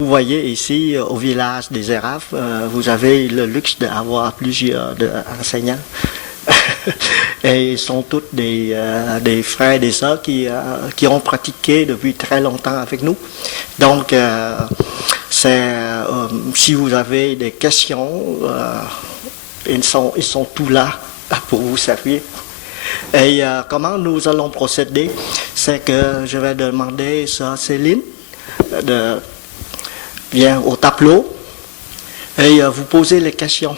Vous voyez ici, au village des Érafes, vous avez le luxe d'avoir plusieurs enseignants. Et ils sont tous des frères et des sœurs qui ont pratiqué depuis très longtemps avec nous. Donc, si vous avez des questions, ils sont tous là pour vous servir. Et comment nous allons procéder? C'est que je vais demander à Céline de venir au tableau et vous poser les questions.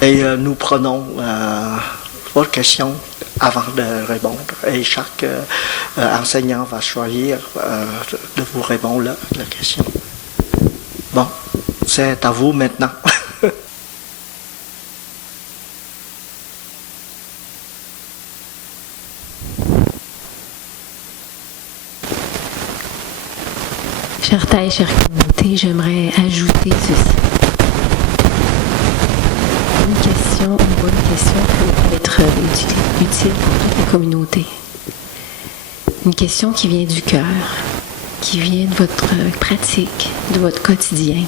Et nous prenons vos questions avant de répondre. Et chaque enseignant va choisir de vous répondre la question. Bon, c'est à vous maintenant. Chère taille, chère communauté, j'aimerais ajouter ceci. Une bonne question peut être utile pour toute la communauté. Une question qui vient du cœur, qui vient de votre pratique, de votre quotidien.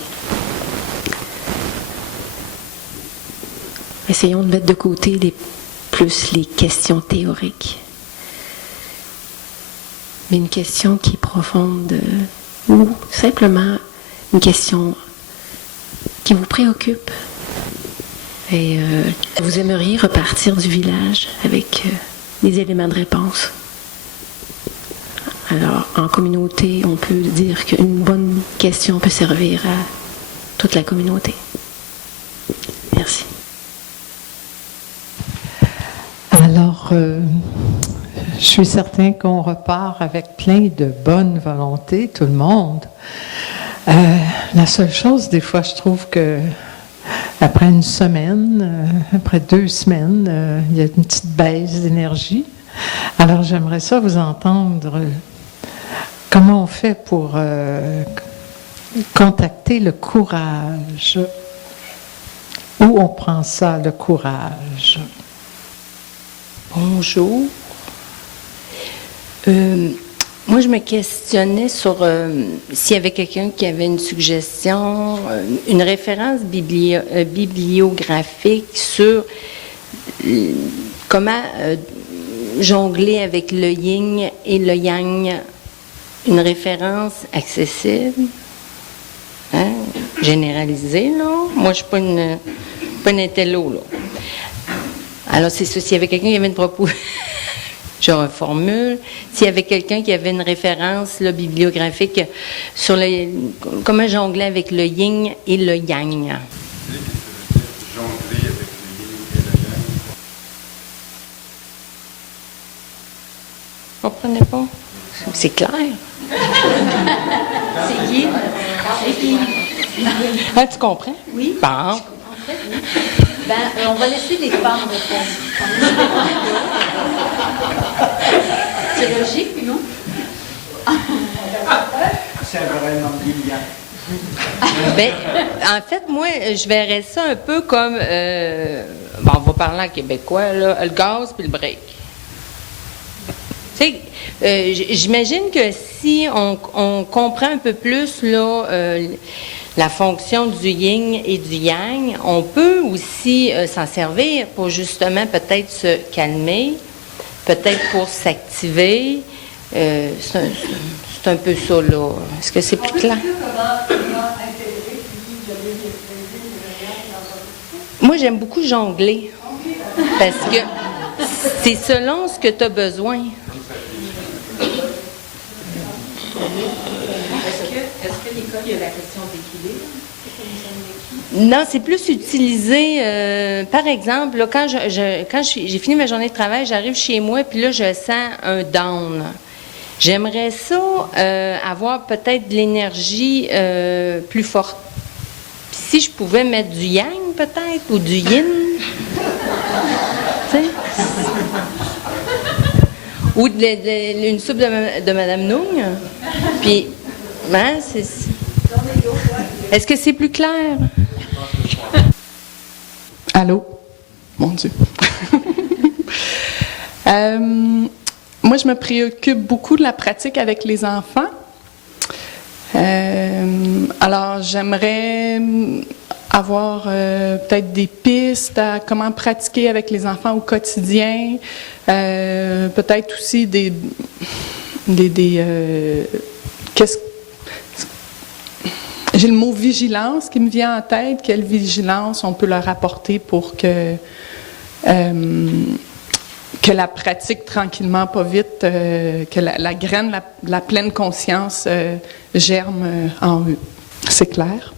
Essayons de mettre de côté les questions théoriques. Mais une question qui est profonde, ou simplement une question qui vous préoccupe. Et vous aimeriez repartir du village avec des éléments de réponse. Alors, en communauté, on peut dire qu'une bonne question peut servir à toute la communauté. Merci. Alors, je suis certain qu'on repart avec plein de bonne volonté, tout le monde. La seule chose, des fois, je trouve que après une semaine, après 2 semaines, il y a une petite baisse d'énergie. Alors, j'aimerais ça vous entendre. Comment on fait pour contacter le courage? Où on prend ça, le courage? Bonjour. Moi, je me questionnais sur s'il y avait quelqu'un qui avait une suggestion, une référence bibliographique sur comment jongler avec le yin et le yang. Une référence accessible, hein, généralisée, là. Moi, je ne suis pas une intello, là. Alors, c'est ça. S'il y avait quelqu'un qui avait une proposition, je reformule. S'il y avait quelqu'un qui avait une référence là, bibliographique sur comment jongler avec le yin et le yang. Jongler avec le yin et le yang. Vous comprenez pas? C'est clair. C'est Guy. C'est Guy. Ah, tu comprends? Oui. Bon. Je comprends très bien. On va laisser les femmes répondre. C'est logique, non? C'est vraiment brillant. En fait, moi, je verrais ça un peu comme... on va parler en québécois, là, le gaz puis le break. Tu sais, j'imagine que si on comprend un peu plus là, la fonction du yin et du yang, on peut aussi s'en servir pour justement peut-être se calmer, peut-être pour s'activer. C'est un peu ça, là. Est-ce que c'est plus clair? Moi, j'aime beaucoup jongler parce que c'est selon ce que tu as besoin. Est-ce que l'école, il y a la question d'équilibre? Non, c'est plus utilisé, par exemple, là, quand j'ai fini ma journée de travail, j'arrive chez moi, puis là, je sens un down. J'aimerais ça, avoir peut-être de l'énergie plus forte. Puis si je pouvais mettre du yang, peut-être, ou du yin, tu sais? Ou une soupe de Madame Noung. Puis, hein, est-ce que c'est plus clair? Allô? Mon Dieu. moi, je me préoccupe beaucoup de la pratique avec les enfants. Alors, j'aimerais avoir peut-être des pistes à comment pratiquer avec les enfants au quotidien. Peut-être aussi j'ai le mot vigilance qui me vient en tête. Quelle vigilance on peut leur apporter pour que la pratique tranquillement, pas vite, que la graine, la pleine conscience germe en eux. C'est clair?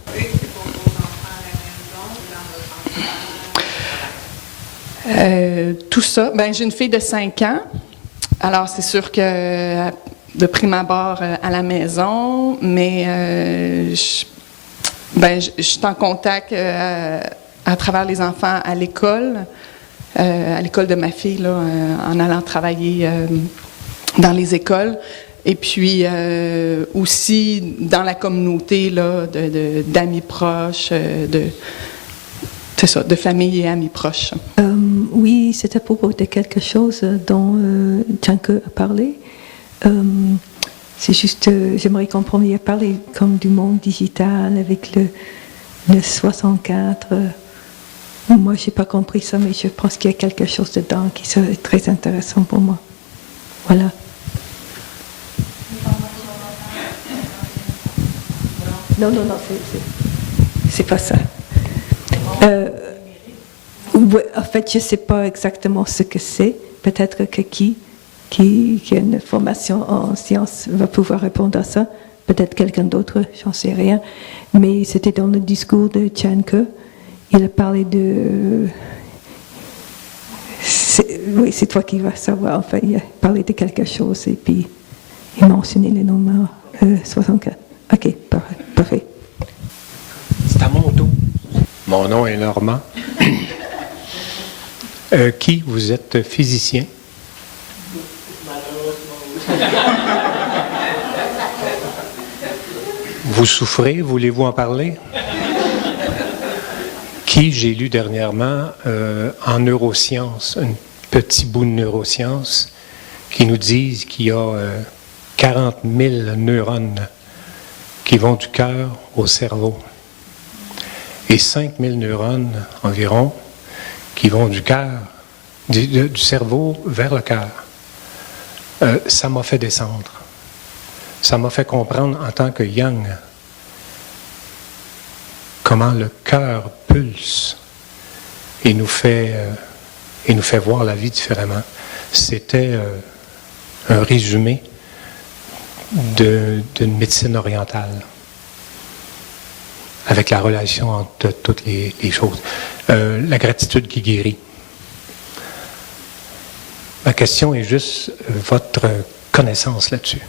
Tout ça, j'ai une fille de 5 ans. Alors, c'est sûr que de prime abord à la maison, mais je suis en contact à travers les enfants à l'école de ma fille, là, en allant travailler dans les écoles. Et puis aussi dans la communauté là, d'amis proches, c'est ça, de famille et amis proches. Oui, c'est à propos de quelque chose dont Janke a parlé. C'est juste, j'aimerais comprendre, il a parlé comme du monde digital avec le 64. Moi, je n'ai pas compris ça, mais je pense qu'il y a quelque chose dedans qui serait très intéressant pour moi. Voilà. Non, c'est pas ça. Ouais, en fait, je ne sais pas exactement ce que c'est. Peut-être que qui a une formation en sciences va pouvoir répondre à ça. Peut-être quelqu'un d'autre, j'en sais rien. Mais c'était dans le discours de Janke. Il a parlé de... Oui, c'est toi qui vas savoir. Enfin, il a parlé de quelque chose et puis il a mentionné le numéro 64. OK, parfait. C'est à mon tour. Mon nom est Normand. Qui vous êtes physicien? Vous souffrez? Voulez-vous en parler? Qui, j'ai lu dernièrement en neurosciences, un petit bout de neurosciences, qui nous disent qu'il y a 40 000 neurones qui vont du cœur au cerveau et 5 000 neurones environ qui vont du cœur, du cerveau vers le cœur. Ça m'a fait descendre. Ça m'a fait comprendre en tant que Young comment le cœur pulse et nous fait voir la vie différemment. C'était un résumé d'une médecine orientale avec la relation entre toutes les choses. La gratitude qui guérit. Ma question est juste votre connaissance là-dessus.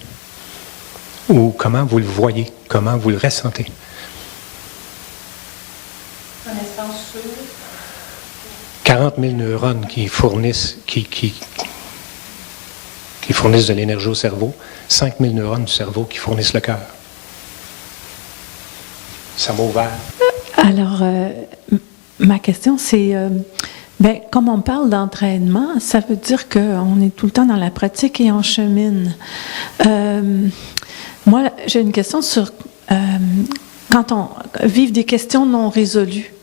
Ou comment vous le voyez, comment vous le ressentez. Connaissance sur 40 000 neurones qui fournissent de l'énergie au cerveau, 5 000 neurones du cerveau qui fournissent le cœur. Ça m'a ouvert. Alors, ma question, c'est, comme on parle d'entraînement, ça veut dire qu'on est tout le temps dans la pratique et on chemine. Moi, j'ai une question sur quand on vit des questions non résolues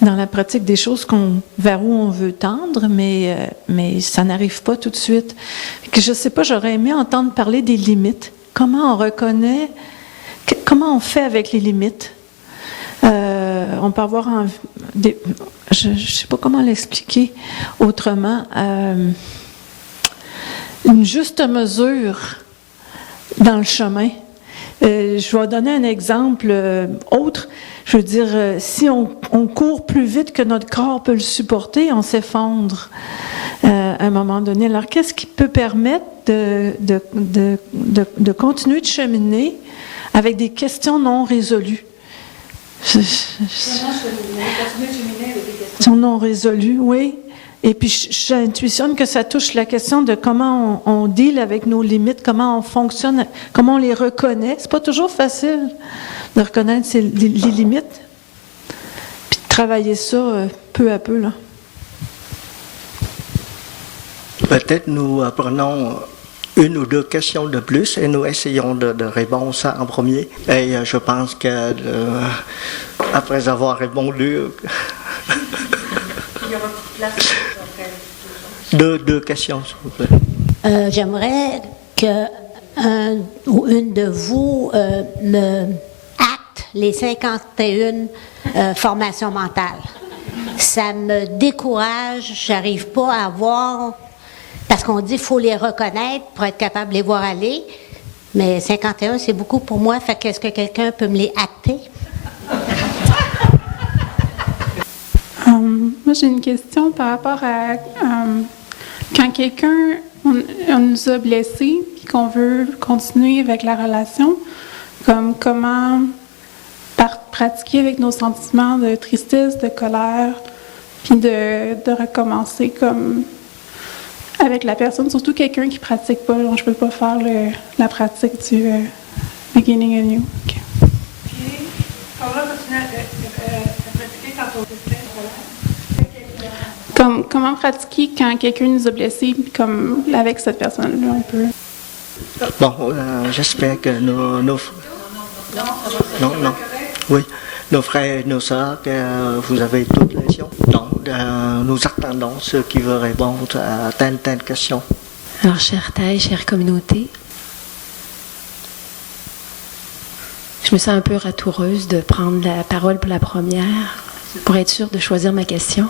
dans la pratique des choses vers où on veut tendre, mais ça n'arrive pas tout de suite. Je ne sais pas, j'aurais aimé entendre parler des limites. Comment on reconnaît, comment on fait avec les limites? On peut avoir je ne sais pas comment l'expliquer autrement. Une juste mesure dans le chemin. Je vais donner un exemple autre. Je veux dire, si on court plus vite que notre corps peut le supporter, on s'effondre à un moment donné. Alors, qu'est-ce qui peut permettre de continuer de cheminer avec des questions non résolues? Questions non résolues, oui. Et puis, j'intuitionne que ça touche la question de comment on deal avec nos limites, comment on fonctionne, comment on les reconnaît. C'est pas toujours facile de reconnaître les limites, puis de travailler ça peu à peu, là. Peut-être nous prenons une ou deux questions de plus et nous essayons de répondre ça en premier. Et je pense que après avoir répondu, deux questions, s'il vous plaît. J'aimerais que un ou une de vous me acte les 51 formations mentales. Ça me décourage, j'arrive pas à voir, parce qu'on dit qu'il faut les reconnaître pour être capable de les voir aller, mais 51, c'est beaucoup pour moi, fait qu'est-ce que quelqu'un peut me les acter? Moi, j'ai une question par rapport à quand quelqu'un, on nous a blessés et qu'on veut continuer avec la relation, comme comment pratiquer avec nos sentiments de tristesse, de colère, puis de recommencer comme avec la personne, surtout quelqu'un qui pratique pas. Donc, je peux pas faire la pratique du beginning anew. Okay. Puis, comment continuer à pratiquer quand on comment pratiquer quand quelqu'un nous a blessés, comme avec cette personne-là, un peu? Bon, j'espère que nos oui, nos frères et nos sœurs, que vous avez toutes les questions. Donc, nous attendons ceux qui veulent répondre à telle question. Alors, chère taille, chère communauté, je me sens un peu ratoureuse de prendre la parole pour la première, pour être sûre de choisir ma question.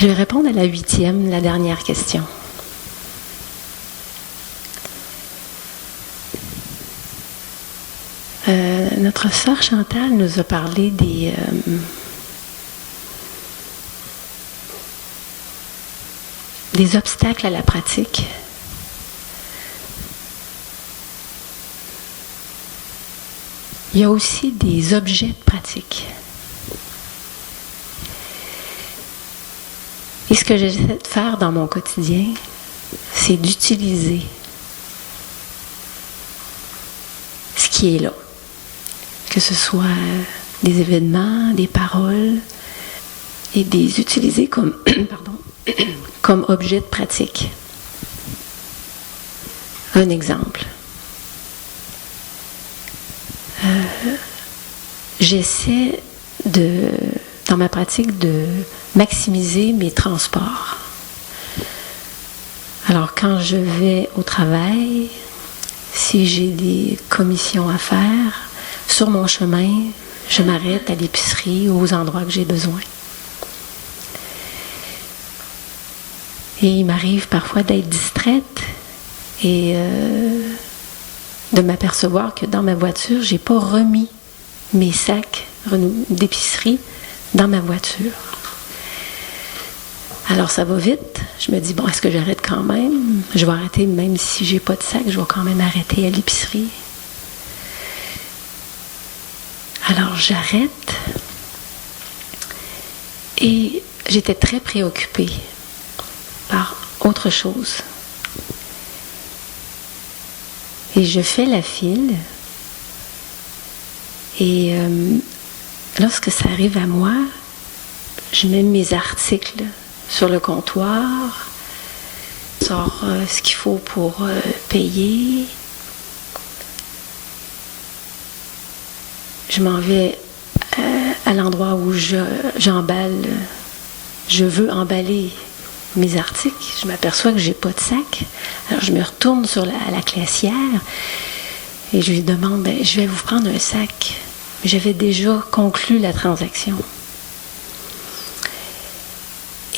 Je vais répondre à la 8e, la dernière question. Notre sœur Chantal nous a parlé des obstacles à la pratique. Il y a aussi des objets de pratique. Et ce que j'essaie de faire dans mon quotidien, c'est d'utiliser ce qui est là. Que ce soit des événements, des paroles, et de les utiliser comme, comme objet de pratique. Un exemple. J'essaie dans ma pratique de maximiser mes transports. Alors, quand je vais au travail, si j'ai des commissions à faire, sur mon chemin, je m'arrête à l'épicerie ou aux endroits que j'ai besoin. Et il m'arrive parfois d'être distraite et de m'apercevoir que dans ma voiture, je n'ai pas remis mes sacs d'épicerie dans ma voiture. Alors ça va vite. Je me dis, bon, est-ce que j'arrête quand même? Je vais arrêter, même si j'ai pas de sac, je vais quand même arrêter à l'épicerie. Alors j'arrête et j'étais très préoccupée par autre chose. Et je fais la file et lorsque ça arrive à moi, je mets mes articles sur le comptoir, je sors ce qu'il faut pour payer. Je m'en vais à l'endroit où j'emballe, je veux emballer mes articles. Je m'aperçois que j'ai pas de sac. Alors je me retourne à la caissière et je lui demande, je vais vous prendre un sac. Mais j'avais déjà conclu la transaction.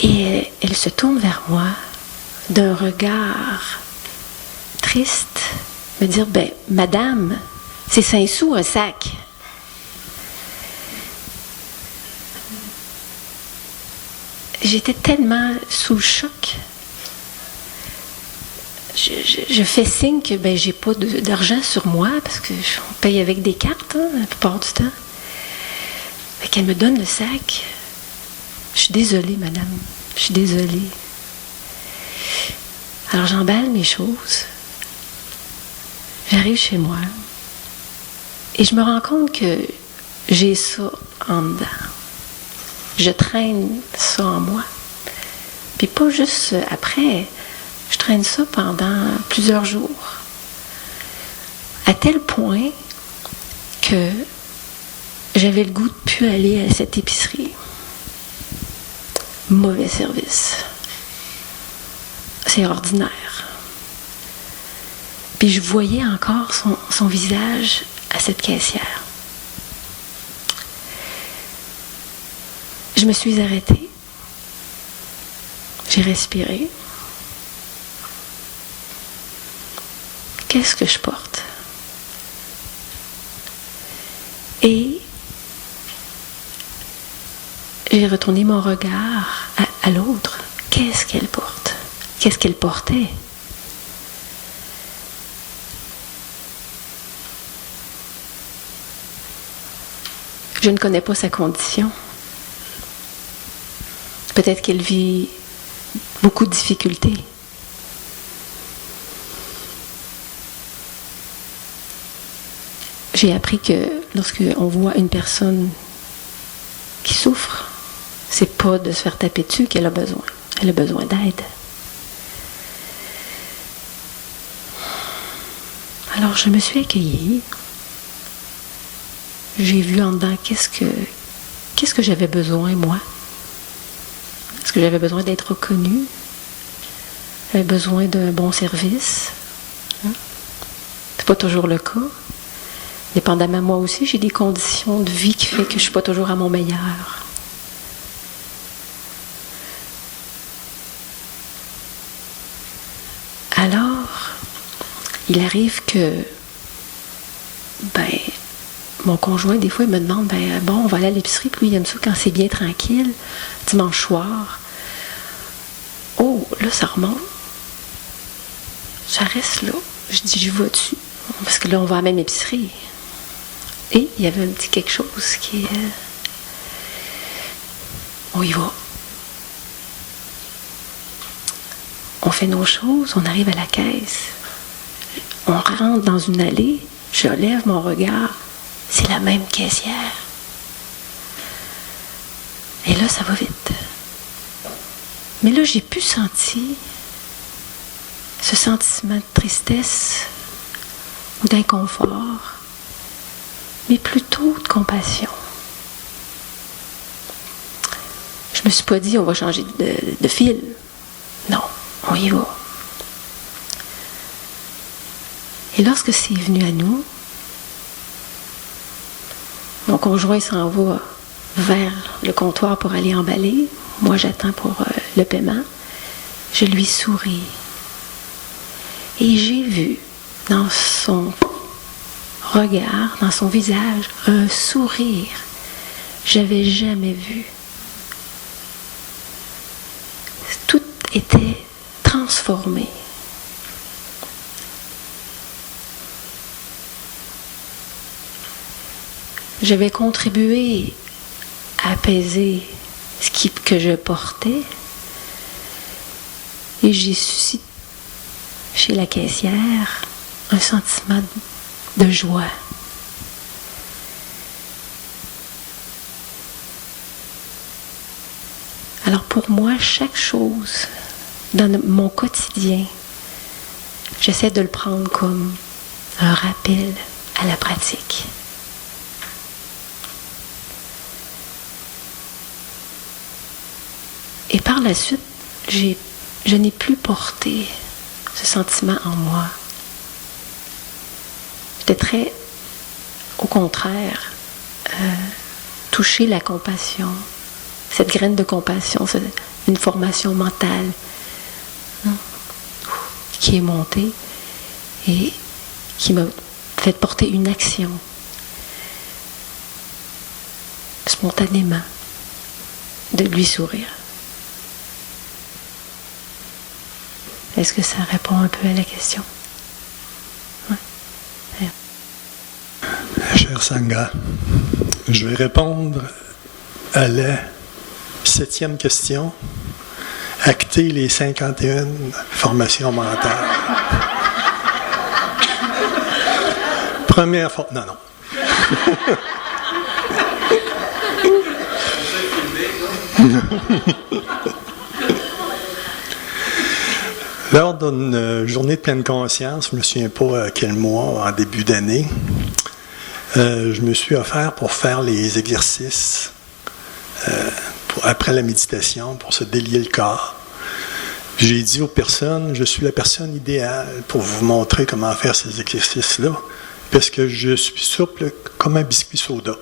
Et elle se tourne vers moi d'un regard triste, me dire, madame, c'est 5 sous un sac. J'étais tellement sous le choc. Je fais signe que j'ai pas d'argent sur moi parce que on paye avec des cartes la plupart du temps. Fait qu'elle me donne le sac. Je suis désolée, madame. Je suis désolée. Alors j'emballe mes choses. J'arrive chez moi. Et je me rends compte que j'ai ça en dedans. je traîne ça en moi. Puis pas juste après, je traîne ça pendant plusieurs jours. À tel point que j'avais le goût de plus aller à cette épicerie. Mauvais service. C'est ordinaire. Puis je voyais encore son visage à cette caissière. Je me suis arrêtée. J'ai respiré. Qu'est-ce que je porte? Et j'ai retourné mon regard à l'autre. Qu'est-ce qu'elle porte? Qu'est-ce qu'elle portait? Je ne connais pas sa condition. Peut-être qu'elle vit beaucoup de difficultés. J'ai appris que lorsqu'on voit une personne qui souffre, c'est pas de se faire taper dessus qu'elle a besoin. Elle a besoin d'aide. Alors je me suis accueillie. J'ai vu en dedans qu'est-ce que j'avais besoin, moi. Est-ce que j'avais besoin d'être reconnue? J'avais besoin d'un bon service. C'est pas toujours le cas. Dépendamment, moi aussi, j'ai des conditions de vie qui fait que je suis pas toujours à mon meilleur. Alors, il arrive que, mon conjoint, des fois, il me demande, on va aller à l'épicerie, puis lui, il aime ça quand c'est bien tranquille, dimanche soir. Oh, là, ça remonte. Ça reste là. Je dis, j'y vais dessus. Parce que là, on va à la même épicerie. Et il y avait un petit quelque chose qui... on y va. On fait nos choses, on arrive à la caisse. On rentre dans une allée, je lève mon regard. C'est la même caissière. Et là, ça va vite. Mais là, j'ai plus senti ce sentiment de tristesse ou d'inconfort, mais plutôt de compassion. Je me suis pas dit, on va changer de fil. Non, on y va. Et lorsque c'est venu à nous, mon conjoint s'en va vers le comptoir pour aller emballer. Moi, j'attends pour le paiement. Je lui souris. Et j'ai vu dans son regard, dans son visage, un sourire que j'avais jamais vu. Tout était transformé. J'avais contribué à apaiser ce que je portais et j'ai suscité chez la caissière un sentiment de joie. Alors pour moi, chaque chose dans mon quotidien, j'essaie de le prendre comme un rappel à la pratique. Et par la suite, je n'ai plus porté ce sentiment en moi. J'étais très, au contraire, toucher la compassion, cette graine de compassion, une formation mentale qui est montée et qui m'a fait porter une action spontanément, de lui sourire. Est-ce que ça répond un peu à la question? Oui. Cher Sangha, je vais répondre à la 7e question. Acter les 51 formations mentales. Première fois. Non. Lors d'une journée de pleine conscience, je ne me souviens pas quel mois, en début d'année, je me suis offert pour faire les exercices après la méditation, pour se délier le corps. J'ai dit aux personnes, je suis la personne idéale pour vous montrer comment faire ces exercices-là, parce que je suis souple comme un biscuit soda.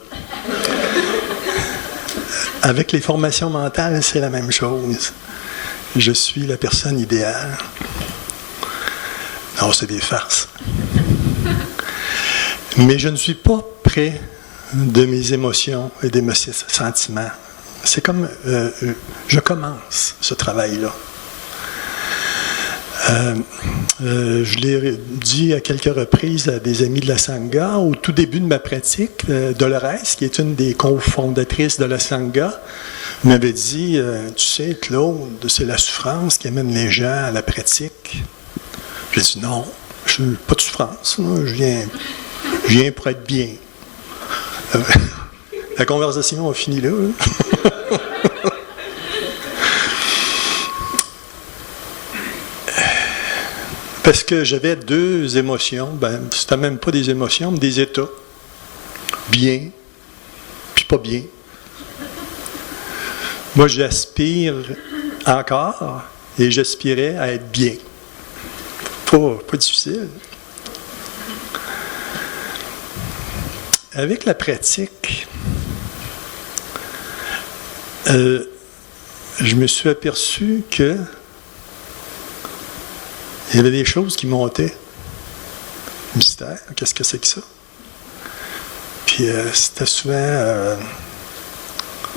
Avec les formations mentales, c'est la même chose. Je suis la personne idéale. Non, c'est des farces. Mais je ne suis pas près de mes émotions et de mes sentiments. C'est comme je commence ce travail-là. Je l'ai dit à quelques reprises à des amis de la Sangha. Au tout début de ma pratique, Dolores, qui est une des cofondatrices de la Sangha, m'avait dit, tu sais, Claude, c'est la souffrance qui amène les gens à la pratique. J'ai dit, non, je n'ai pas de souffrance. Je viens pour être bien. La conversation a fini là. Parce que j'avais deux émotions. C'était même pas des émotions, mais des états. Bien, puis pas bien. Moi, j'aspire encore et j'aspirais à être bien. Pas difficile. Avec la pratique, je me suis aperçu que il y avait des choses qui montaient. Mystère, qu'est-ce que c'est que ça? Puis c'était souvent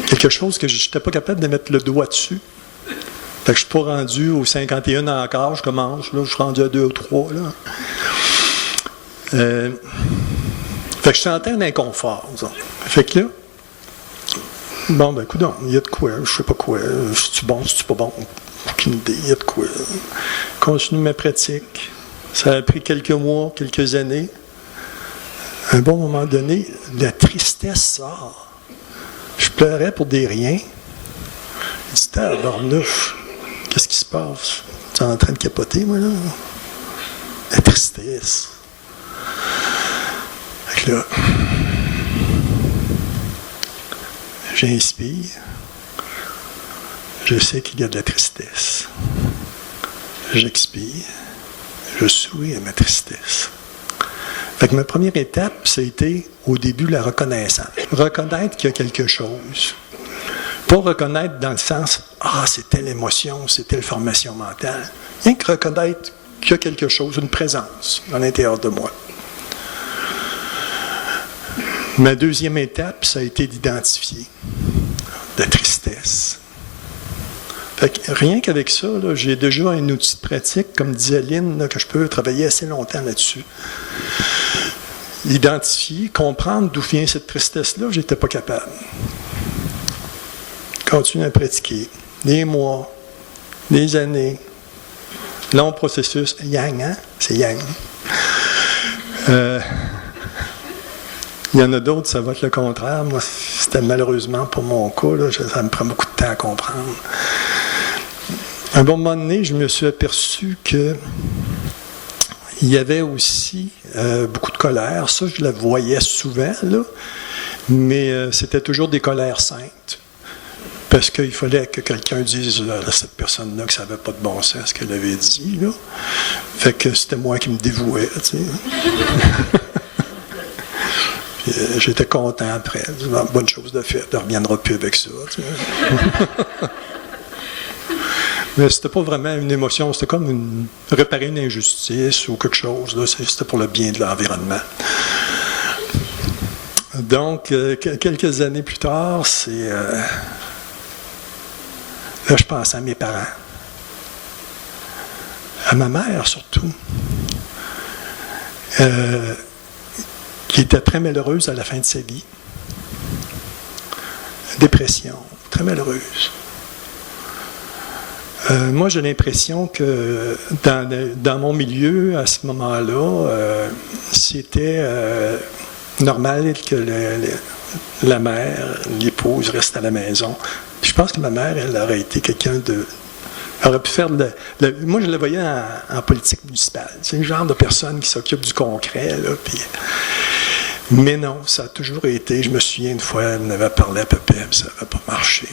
quelque chose que je n'étais pas capable de mettre le doigt dessus. Fait que je ne suis pas rendu au 51 encore, je commence, là, je suis rendu à 2 ou 3. Là. Fait que je sentais un inconfort, disons. Fait que là, bon, ben, écoute, il y a de quoi, je sais pas quoi, c'est-tu bon, c'est-tu pas bon, aucune idée, il y a de quoi. Continue ma pratique. Ça a pris quelques mois, quelques années. À un bon moment donné, la tristesse sort. Je pleurais pour des riens. Il dit, tabarnouche, qu'est-ce qui se passe? Tu es en train de capoter, moi, là? La tristesse. Fait que là, j'inspire. Je sais qu'il y a de la tristesse. J'expire. Je souris à ma tristesse. Fait que ma première étape, ça a été, au début, la reconnaissance. Reconnaître qu'il y a quelque chose. Pas reconnaître dans le sens « Ah, c'est telle émotion, c'est telle formation mentale ». Rien que reconnaître qu'il y a quelque chose, une présence à l'intérieur de moi. Ma deuxième étape, ça a été d'identifier la tristesse. Fait que rien qu'avec ça, là, j'ai déjà un outil de pratique, comme disait Lynn, là, que je peux travailler assez longtemps là-dessus. Identifier, comprendre d'où vient cette tristesse-là, je n'étais pas capable. Continuer à pratiquer. Des mois, des années. Long processus. Yang, hein? C'est yang. Il y en a d'autres, ça va être le contraire. Moi, c'était malheureusement pour mon cas, là, ça me prend beaucoup de temps à comprendre. À un bon moment donné, je me suis aperçu que il y avait aussi beaucoup de colère. Ça, je la voyais souvent, là, mais c'était toujours des colères saintes. Parce qu'il fallait que quelqu'un dise à cette personne-là que ça n'avait pas de bon sens ce qu'elle avait dit. Là. Fait que c'était moi qui me dévouais. Tu sais. Puis, j'étais content après. Bonne chose de fait. On ne reviendra plus avec ça. Tu sais. Mais c'était pas vraiment une émotion, c'était comme réparer une injustice ou quelque chose. Là. C'était pour le bien de l'environnement. Donc, quelques années plus tard, c'est... là, je pense à mes parents. À ma mère, surtout. Qui était très malheureuse à la fin de sa vie. Dépression, très malheureuse. Moi, j'ai l'impression que dans mon milieu, à ce moment-là, c'était normal que la mère, l'épouse reste à la maison et je pense que ma mère, elle aurait été quelqu'un de... Elle aurait pu faire moi, je la voyais en politique municipale. C'est le genre de personne qui s'occupe du concret, là, puis... Mais non, ça a toujours été... Je me souviens une fois, elle m'avait parlé à Pépé, puis ça n'avait pas marché.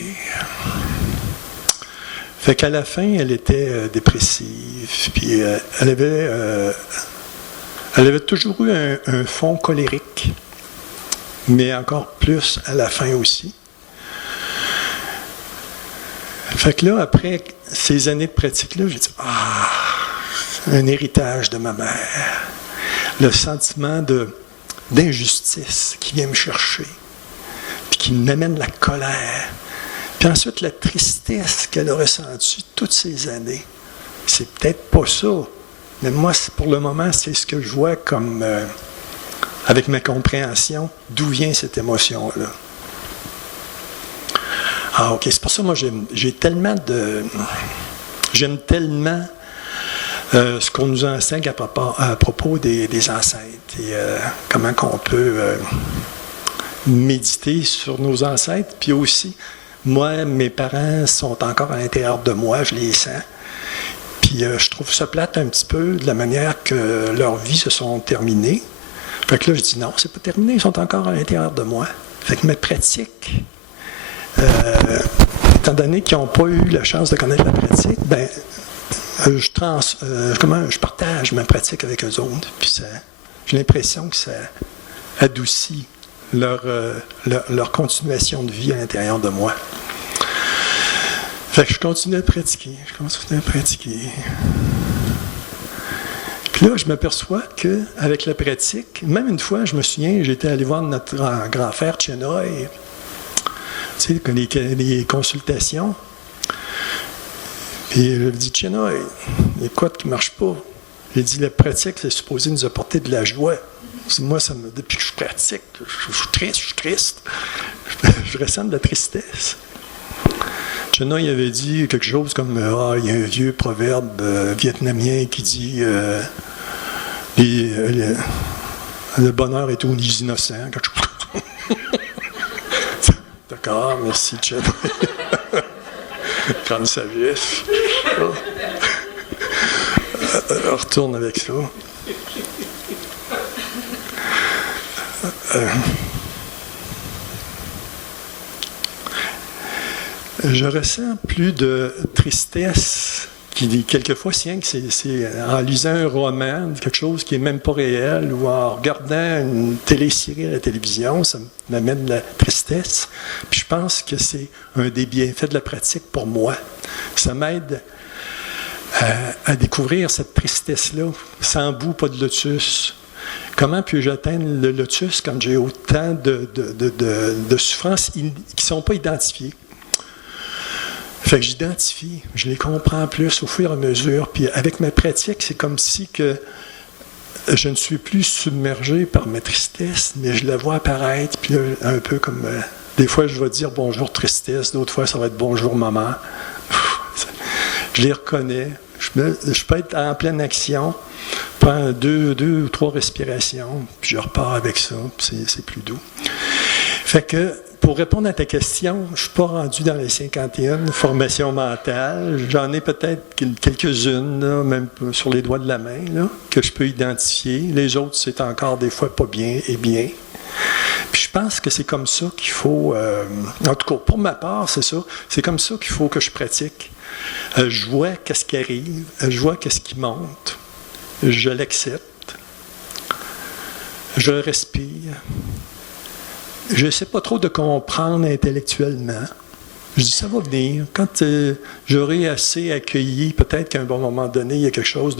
Fait qu'à la fin, elle était dépressive, puis elle avait toujours eu un fond colérique, mais encore plus à la fin aussi. Fait que là, après ces années de pratique-là, j'ai dit « Ah, un héritage de ma mère. » Le sentiment d'injustice qui vient me chercher, puis qui m'amène la colère. Puis ensuite, la tristesse qu'elle a ressentie toutes ces années. C'est peut-être pas ça, mais moi, pour le moment, c'est ce que je vois comme, avec ma compréhension, d'où vient cette émotion-là. Ah, OK, c'est pour ça, moi, j'aime tellement ce qu'on nous enseigne à propos des ancêtres et comment qu'on peut méditer sur nos ancêtres, puis aussi, moi, mes parents sont encore à l'intérieur de moi, je les sens. Puis je trouve ça plate un petit peu de la manière que leurs vies se sont terminées. Fait que là, je dis non, c'est pas terminé, ils sont encore à l'intérieur de moi. Fait que mes pratiques, étant donné qu'ils n'ont pas eu la chance de connaître la pratique, ben je partage ma pratique avec eux autres. Puis j'ai l'impression que ça adoucit leur continuation de vie à l'intérieur de moi. Fait que je continue à pratiquer. Puis là, je m'aperçois qu'avec la pratique, même une fois, je me souviens, j'étais allé voir notre grand frère Chenoy, tu sais, les consultations. Puis je lui dis, Chenoy, il y a quoi qui ne marche pas? J'ai dit, la pratique, c'est supposé nous apporter de la joie. Moi, depuis que je pratique, je suis triste. Je ressens de la tristesse. Chenoy, il avait dit quelque chose comme il y a un vieux proverbe vietnamien qui dit le bonheur est aux innocents. D'accord, merci, Chenoy. Grande sagesse. On retourne avec ça. Je ressens plus de tristesse qui, quelquefois, c'est en lisant un roman, quelque chose qui n'est même pas réel, ou en regardant une télésérie à la télévision, ça m'amène de la tristesse. Puis je pense que c'est un des bienfaits de la pratique pour moi. Ça m'aide à découvrir cette tristesse-là, sans bout, pas de lotus. Comment puis-je atteindre le lotus quand j'ai autant de souffrances qui ne sont pas identifiées? Fait que j'identifie, je les comprends plus au fur et à mesure. Puis avec ma pratique, c'est comme si que je ne suis plus submergé par ma tristesse, mais je la vois apparaître. Puis là, un peu comme des fois, je vais dire bonjour tristesse, d'autres fois, ça va être bonjour maman. Je les reconnais. Je peux être en pleine action, prendre deux ou trois respirations, puis je repars avec ça, puis c'est plus doux. Fait que, pour répondre à ta question, je ne suis pas rendu dans les 51 formations mentales. J'en ai peut-être quelques-unes, là, même sur les doigts de la main, là, que je peux identifier. Les autres, c'est encore des fois pas bien et bien. Puis je pense que c'est comme ça qu'il faut... en tout cas, pour ma part, c'est ça. C'est comme ça qu'il faut que je pratique. Je vois qu'est-ce qui arrive, je vois qu'est-ce qui monte, je l'accepte, je respire. Je ne sais pas trop de comprendre intellectuellement. Je dis, ça va venir. Quand j'aurai assez accueilli, peut-être qu'à un bon moment donné, il y a quelque chose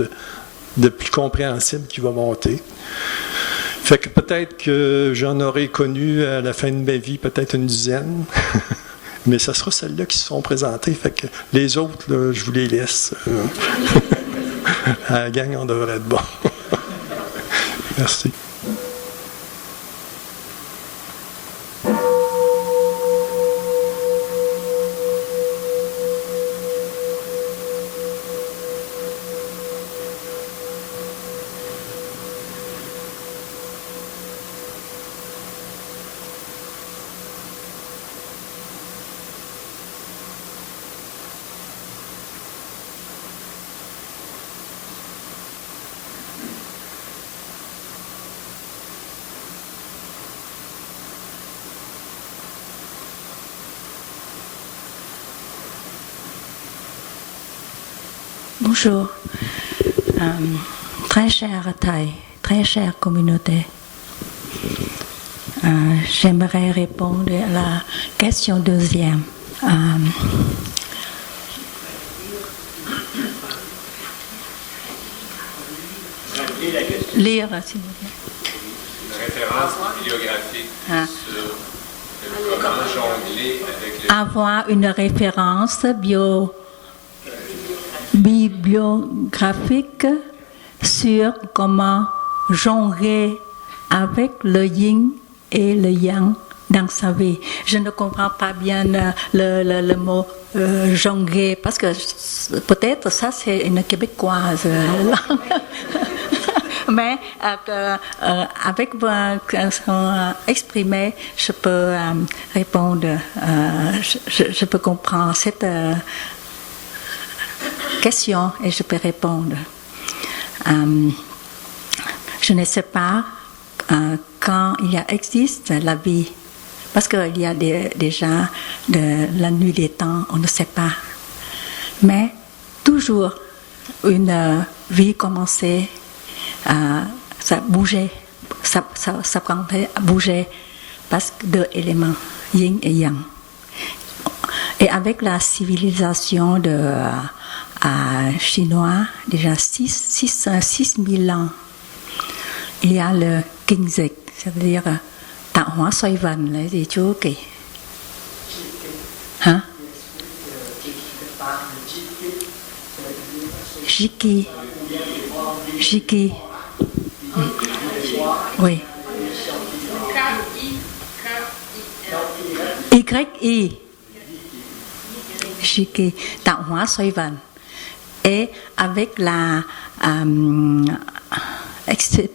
de plus compréhensible qui va monter. Fait que peut-être que j'en aurai connu à la fin de ma vie, peut-être une dizaine. Mais ça sera celles-là qui se sont présentées. Fait que les autres, là, je vous les laisse. À la gang, on devrait être bon. Merci. Bonjour. Très cher Thaï, très chère communauté. J'aimerais répondre à la question deuxième. Lire, s'il vous plaît. Une référence bibliographique sur comment jongler avec le... Avoir une référence bibliographique sur comment jongler avec le yin et le yang dans sa vie. Je ne comprends pas bien le mot jongler parce que peut-être ça c'est une québécoise. Mais avec son exprimé, je peux répondre, je peux comprendre cette question et je peux répondre. Je ne sais pas quand existe la vie, parce qu'il y a déjà de la nuit des temps, on ne sait pas. Mais toujours une vie commençait. Ça bougeait, ça bougeait parce que deux éléments, yin et yang. Et avec la civilisation chinoise, déjà 6000 ans, il y a le Kinh-dịch, c'est-à-dire tạo hóa xoay vần là gì chú Kỳ? Hả? Jiki. Oui. Y. Jiki. Tạo hóa xoay vần. Et avec la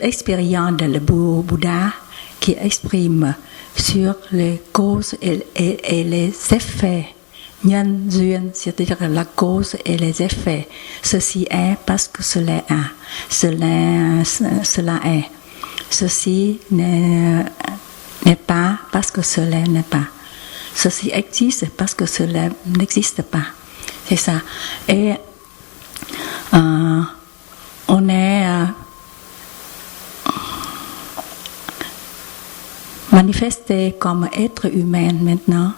expérience de le Bouddha qui exprime sur les causes et les effets, nhân duyên, c'est-à-dire la cause et les effets. Ceci est parce que cela est. Ceci n'est pas parce que cela n'est pas. Ceci existe parce que cela n'existe pas. C'est ça. Et on est manifesté comme être humain maintenant.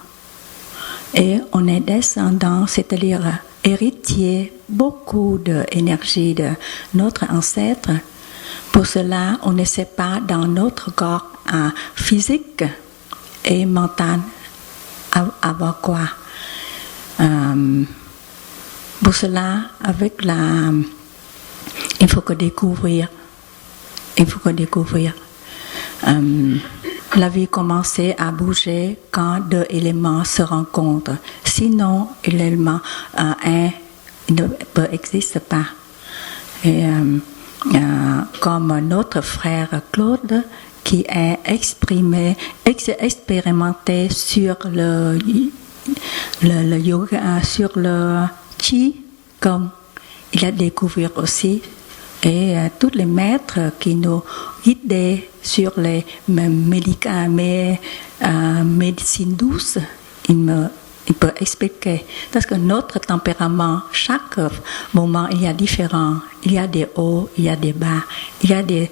Et on est descendant, c'est-à-dire héritier, beaucoup d'énergie de notre ancêtre. Pour cela, on ne sait pas dans notre corps physique et mental avoir quoi. Pour cela, avec il faut que découvrir. La vie commençait à bouger quand deux éléments se rencontrent. Sinon, l'élément 1 ne peut exister pas. Et, comme notre frère Claude, qui est expérimenté sur le yoga, sur le Qi Gong, il a découvert aussi. Et tous les maîtres qui nous guidaient sur les médecines douces, il peut expliquer. Parce que notre tempérament, chaque moment, il y a différent. Il y a des hauts, il y a des bas. Il y a des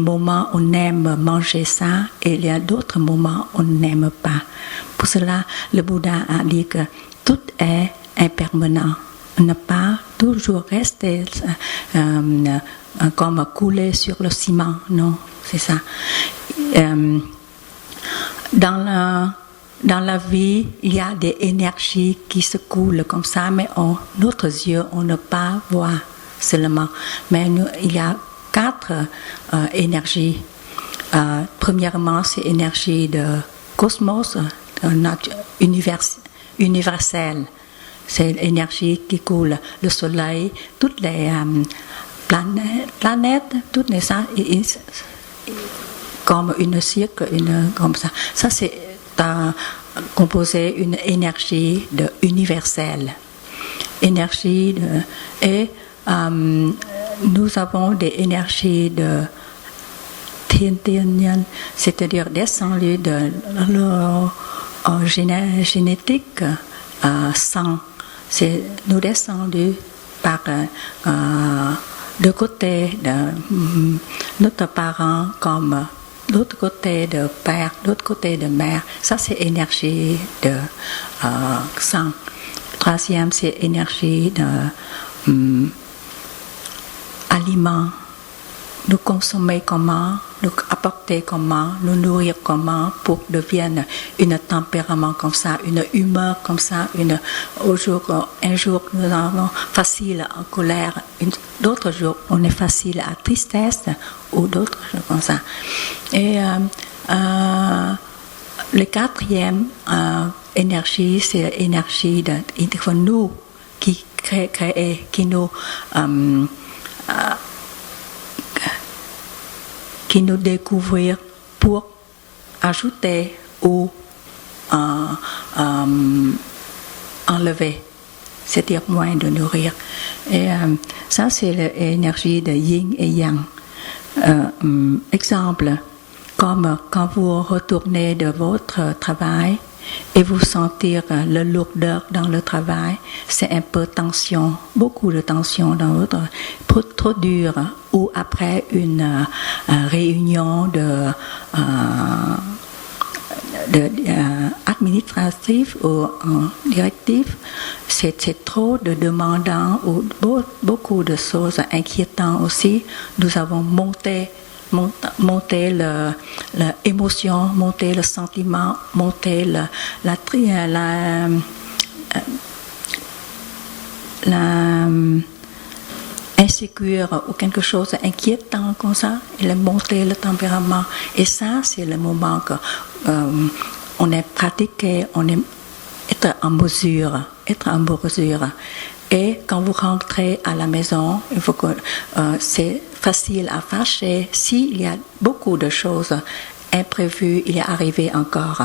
moments où on aime manger ça et il y a d'autres moments où on n'aime pas. Pour cela, le Bouddha a dit que tout est impermanent. Ne pas toujours rester comme coulé sur le ciment, non, c'est ça. Dans la vie, il y a des énergies qui se coulent comme ça, mais notre yeux, on ne peut pas voir seulement. Mais il y a 4 énergies. Premièrement, c'est l'énergie de cosmos, universelle. C'est l'énergie qui coule, le soleil, toutes les planètes, toutes les ça, comme une cirque, comme ça. Ça, c'est composé une énergie universelle. Et nous avons des énergies de Thiên, c'est-à-dire descendues de leur génétique sang. Nous descendus par de côté de notre parent comme l'autre côté de père, l'autre côté de mère. Ça, c'est énergie de sang. Troisième, c'est énergie de aliments. Nous consommer comment, nous apporter comment, nous nourrir comment pour devenir un tempérament comme ça, une humeur comme ça. Un jour, nous avons facile en colère, d'autres jours, on est facile à tristesse ou d'autres choses comme ça. Et le quatrième énergie, c'est l'énergie de nous qui crée, qui nous découvrir pour ajouter ou enlever, c'est-à-dire moins de nourrir. Et ça, c'est l'énergie de yin et yang. Exemple, comme quand vous retournez de votre travail et vous sentir la lourdeur dans le travail, c'est un peu tension, beaucoup de tension dans votre, trop dur, ou après une réunion administrative ou directive, c'est trop de demandants ou beaucoup de choses inquiétantes aussi. Nous avons monté l'émotion, monter le sentiment, monter la insécure ou quelque chose d'inquiétant comme ça, il a monté le tempérament. Et ça, c'est le moment que on est pratiqué, être en mesure. Et quand vous rentrez à la maison, il faut que c'est facile à fâcher. S'il y a beaucoup de choses imprévues, il est arrivé encore.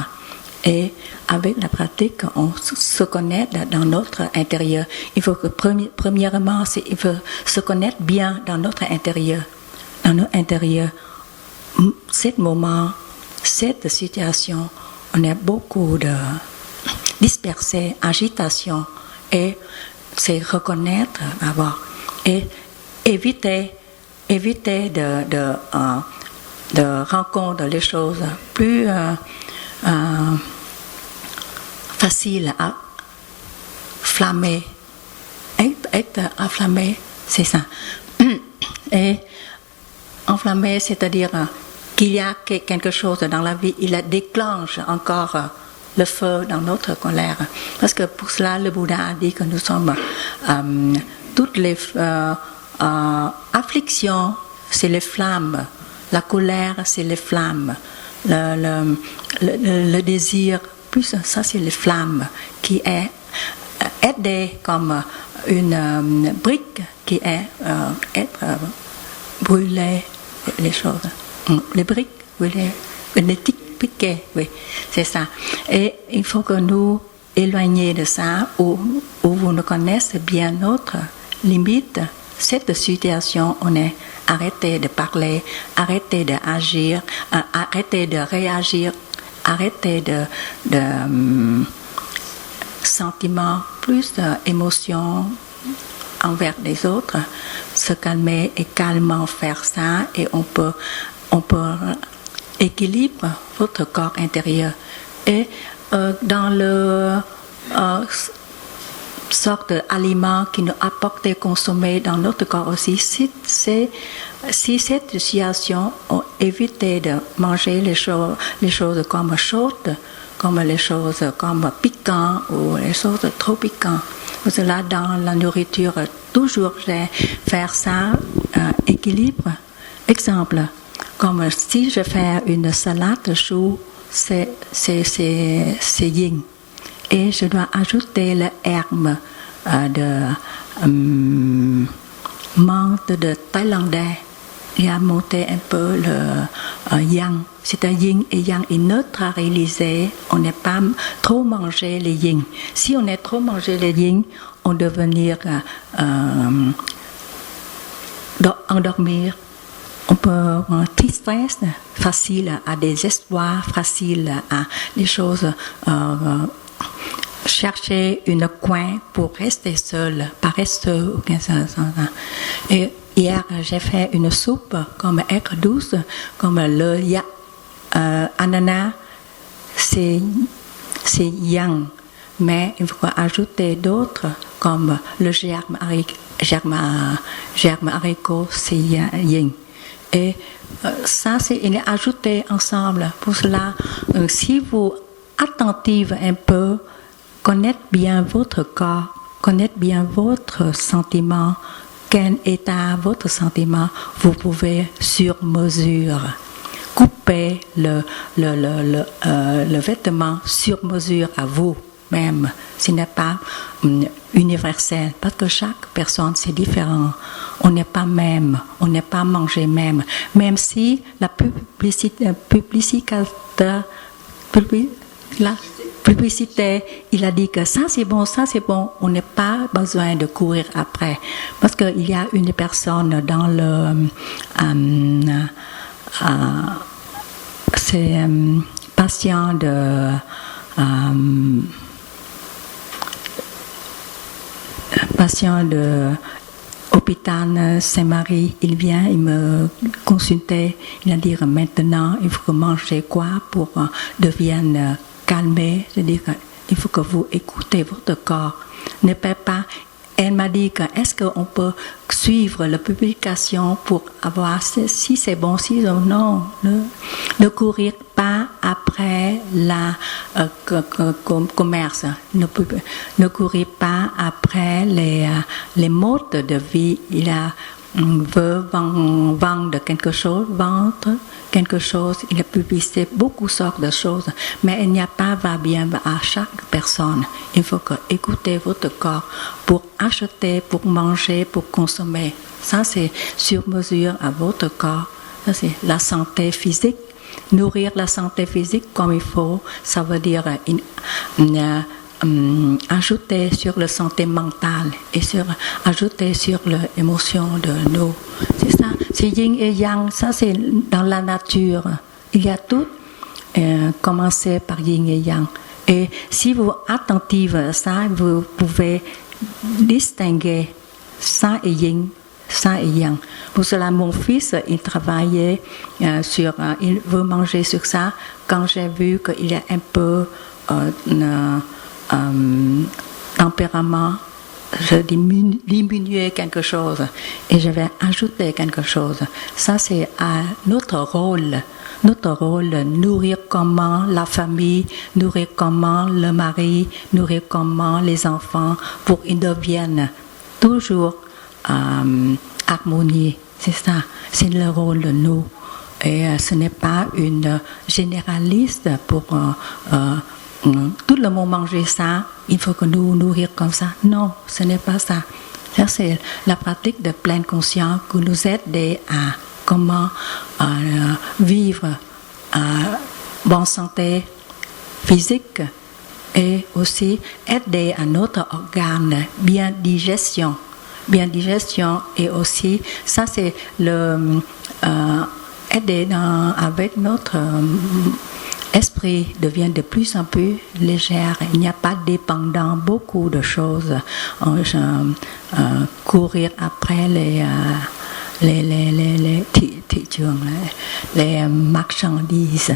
Et avec la pratique, on se connaît dans notre intérieur. Il faut que, premièrement, il faut se connaître bien dans notre intérieur. Dans notre intérieur, cet moment, cette situation, on a beaucoup de dispersé, agitation. Et c'est reconnaître d'abord. Et éviter de rencontrer les choses plus faciles à flammer. Être enflammé, c'est ça. Et enflammé, c'est-à-dire qu'il y a quelque chose dans la vie, il déclenche encore le feu dans notre colère. Parce que pour cela, le Bouddha a dit que nous sommes toutes les afflictions, c'est les flammes. La colère, c'est les flammes. Le désir, plus ça, c'est les flammes qui est aidée comme une brique qui est brûlée, les choses. Les briques brûlées, les piquées, oui, c'est ça. Et il faut que nous éloignions de ça, où vous ne connaissez bien notre limite. Cette situation, on est arrêté de parler, arrêté d'agir, arrêté de réagir, arrêté de sentiments, plus d'émotions envers les autres, se calmer et calmement faire ça, et on peut équilibrer votre corps intérieur. Et dans le sorte d'aliments qui nous apportent et consommer dans notre corps aussi, si cette situation, on évite de manger les choses comme chaudes, comme les choses comme piquantes ou les choses trop piquantes. Parce que là, dans la nourriture, toujours faire ça, équilibre. Exemple, comme si je fais une salade de choux, c'est yin. Et je dois ajouter l'herbe de menthe de thaïlandais. Il a monté un peu le yang. C'est un yin et yang est neutralisé. On n'est pas trop mangé les yin. Si on est trop mangé les yin, on devenir endormir. On peut avoir tristesse facile à des espoirs, facile à des choses chercher un coin pour rester seul, paresseux ou quelque chose. Et hier, j'ai fait une soupe comme aigre douce, comme le ananas, c'est yang, mais il faut ajouter d'autres comme le germe haricot, c'est yin. Et ça, il est ajouté ensemble. Pour cela, si vous attentive un peu, connaître bien votre corps, connaître bien votre sentiment, quel état votre sentiment, vous pouvez sur mesure couper le vêtement sur mesure à vous-même. Ce n'est pas universel, parce que chaque personne c'est différent. On n'est pas même, on n'est pas mangé même. Même si la publicité, il a dit que ça c'est bon, on n'a pas besoin de courir après. Parce qu'il y a une personne dans le... c'est patient de... patient de hôpital Saint-Marie, il vient, il me consultait, il a dit maintenant il faut manger quoi pour devenir calmé, c'est-à-dire qu'il faut que vous écoutez votre corps. Ne peut pas. Elle m'a dit que est-ce qu'on peut suivre la publication pour avoir si c'est bon, si non. Ne courir pas après la commerce. Ne courir pas après les modes de vie. Il veut vendre quelque chose, vendre quelque chose. Il a publié beaucoup de sortes de choses, mais il n'y a pas va bien à chaque personne. Il faut que écoutez votre corps pour acheter, pour manger, pour consommer. Ça, c'est sur mesure à votre corps. Ça, c'est la santé physique. Nourrir la santé physique comme il faut, ça veut dire ajouter sur la santé mentale et ajouter sur l'émotion de nous. C'est ça, c'est yin et yang, ça c'est dans la nature. Il y a tout, commencer par yin et yang. Et si vous êtes attentive à ça, vous pouvez distinguer ça et yin, ça et yang. Pour cela, mon fils, il travaillait il veut manger sur ça. Quand j'ai vu qu'il y a un peu tempérament, je diminuais quelque chose et je vais ajouter quelque chose. Ça, c'est notre rôle. Notre rôle, nourrir comment la famille, nourrir comment le mari, nourrir comment les enfants pour qu'ils deviennent toujours harmonie. C'est ça, c'est le rôle de nous. Et ce n'est pas une généraliste pour tout le monde manger ça, il faut que nous nourrir comme ça. Non, ce n'est pas ça. Ça, c'est la pratique de pleine conscience qui nous aide à comment vivre bonne santé physique et aussi aider à notre organe bien digestion et aussi ça c'est le aider avec notre esprit devient de plus en plus légère. Il n'y a pas dépendant beaucoup de choses. Courir après les marchandises.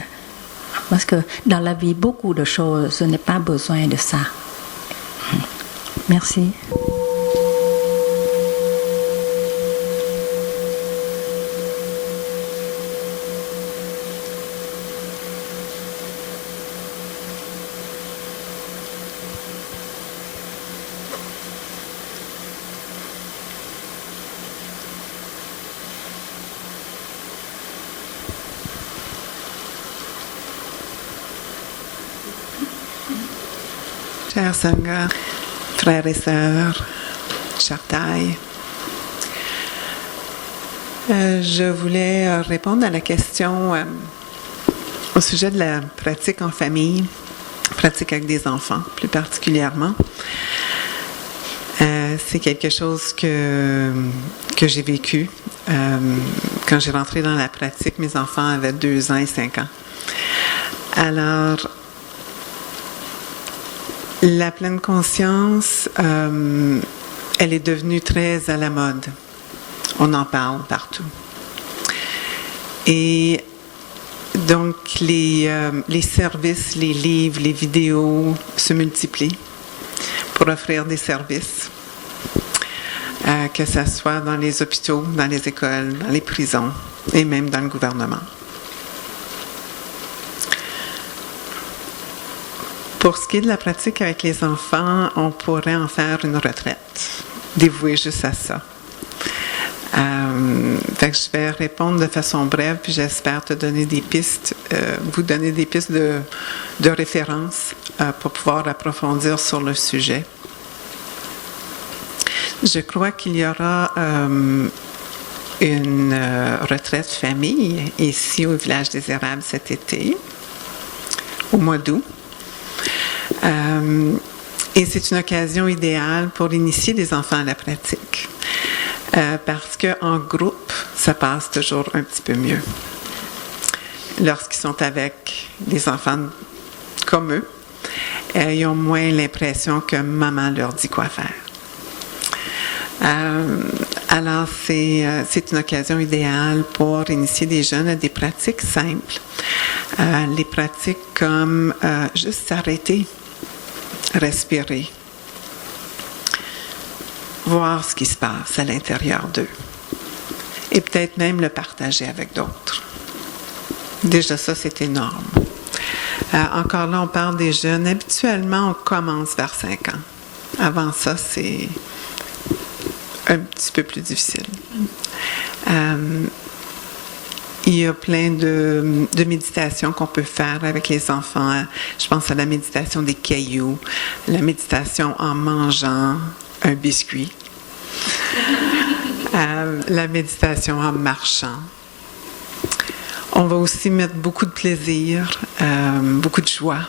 Parce que dans la vie, beaucoup de choses, je n'ai pas besoin de ça. Merci. Chers Sangha, frères et sœurs, Chartaï, je voulais répondre à la question au sujet de la pratique en famille, pratique avec des enfants plus particulièrement. C'est quelque chose que j'ai vécu. Quand j'ai rentré dans la pratique, mes enfants avaient 2 ans et 5 ans. Alors, La pleine conscience, elle est devenue très à la mode. On en parle partout. Et donc, les services, les livres, les vidéos se multiplient pour offrir des services, que ce soit dans les hôpitaux, dans les écoles, dans les prisons et même dans le gouvernement. Pour ce qui est de la pratique avec les enfants, on pourrait en faire une retraite, dévouée juste à ça. Fait que je vais répondre de façon brève, puis j'espère te donner des pistes, vous donner des pistes de référence pour pouvoir approfondir sur le sujet. Je crois qu'il y aura une retraite famille ici au Village des Érables cet été, au mois d'août. Et c'est une occasion idéale pour initier les enfants à la pratique. Parce qu'en groupe, ça passe toujours un petit peu mieux. Lorsqu'ils sont avec des enfants comme eux, ils ont moins l'impression que maman leur dit quoi faire. Alors, c'est une occasion idéale pour initier des jeunes à des pratiques simples. Les pratiques comme juste s'arrêter, respirer, voir ce qui se passe à l'intérieur d'eux et peut-être même le partager avec d'autres. Déjà, ça, c'est énorme. Encore là, on parle des jeunes. Habituellement, on commence vers 5 ans. Avant ça, c'est un petit peu plus difficile. Il y a plein de méditations qu'on peut faire avec les enfants. Je pense à la méditation des cailloux, la méditation en mangeant un biscuit, la méditation en marchant. On va aussi mettre beaucoup de plaisir, beaucoup de joie,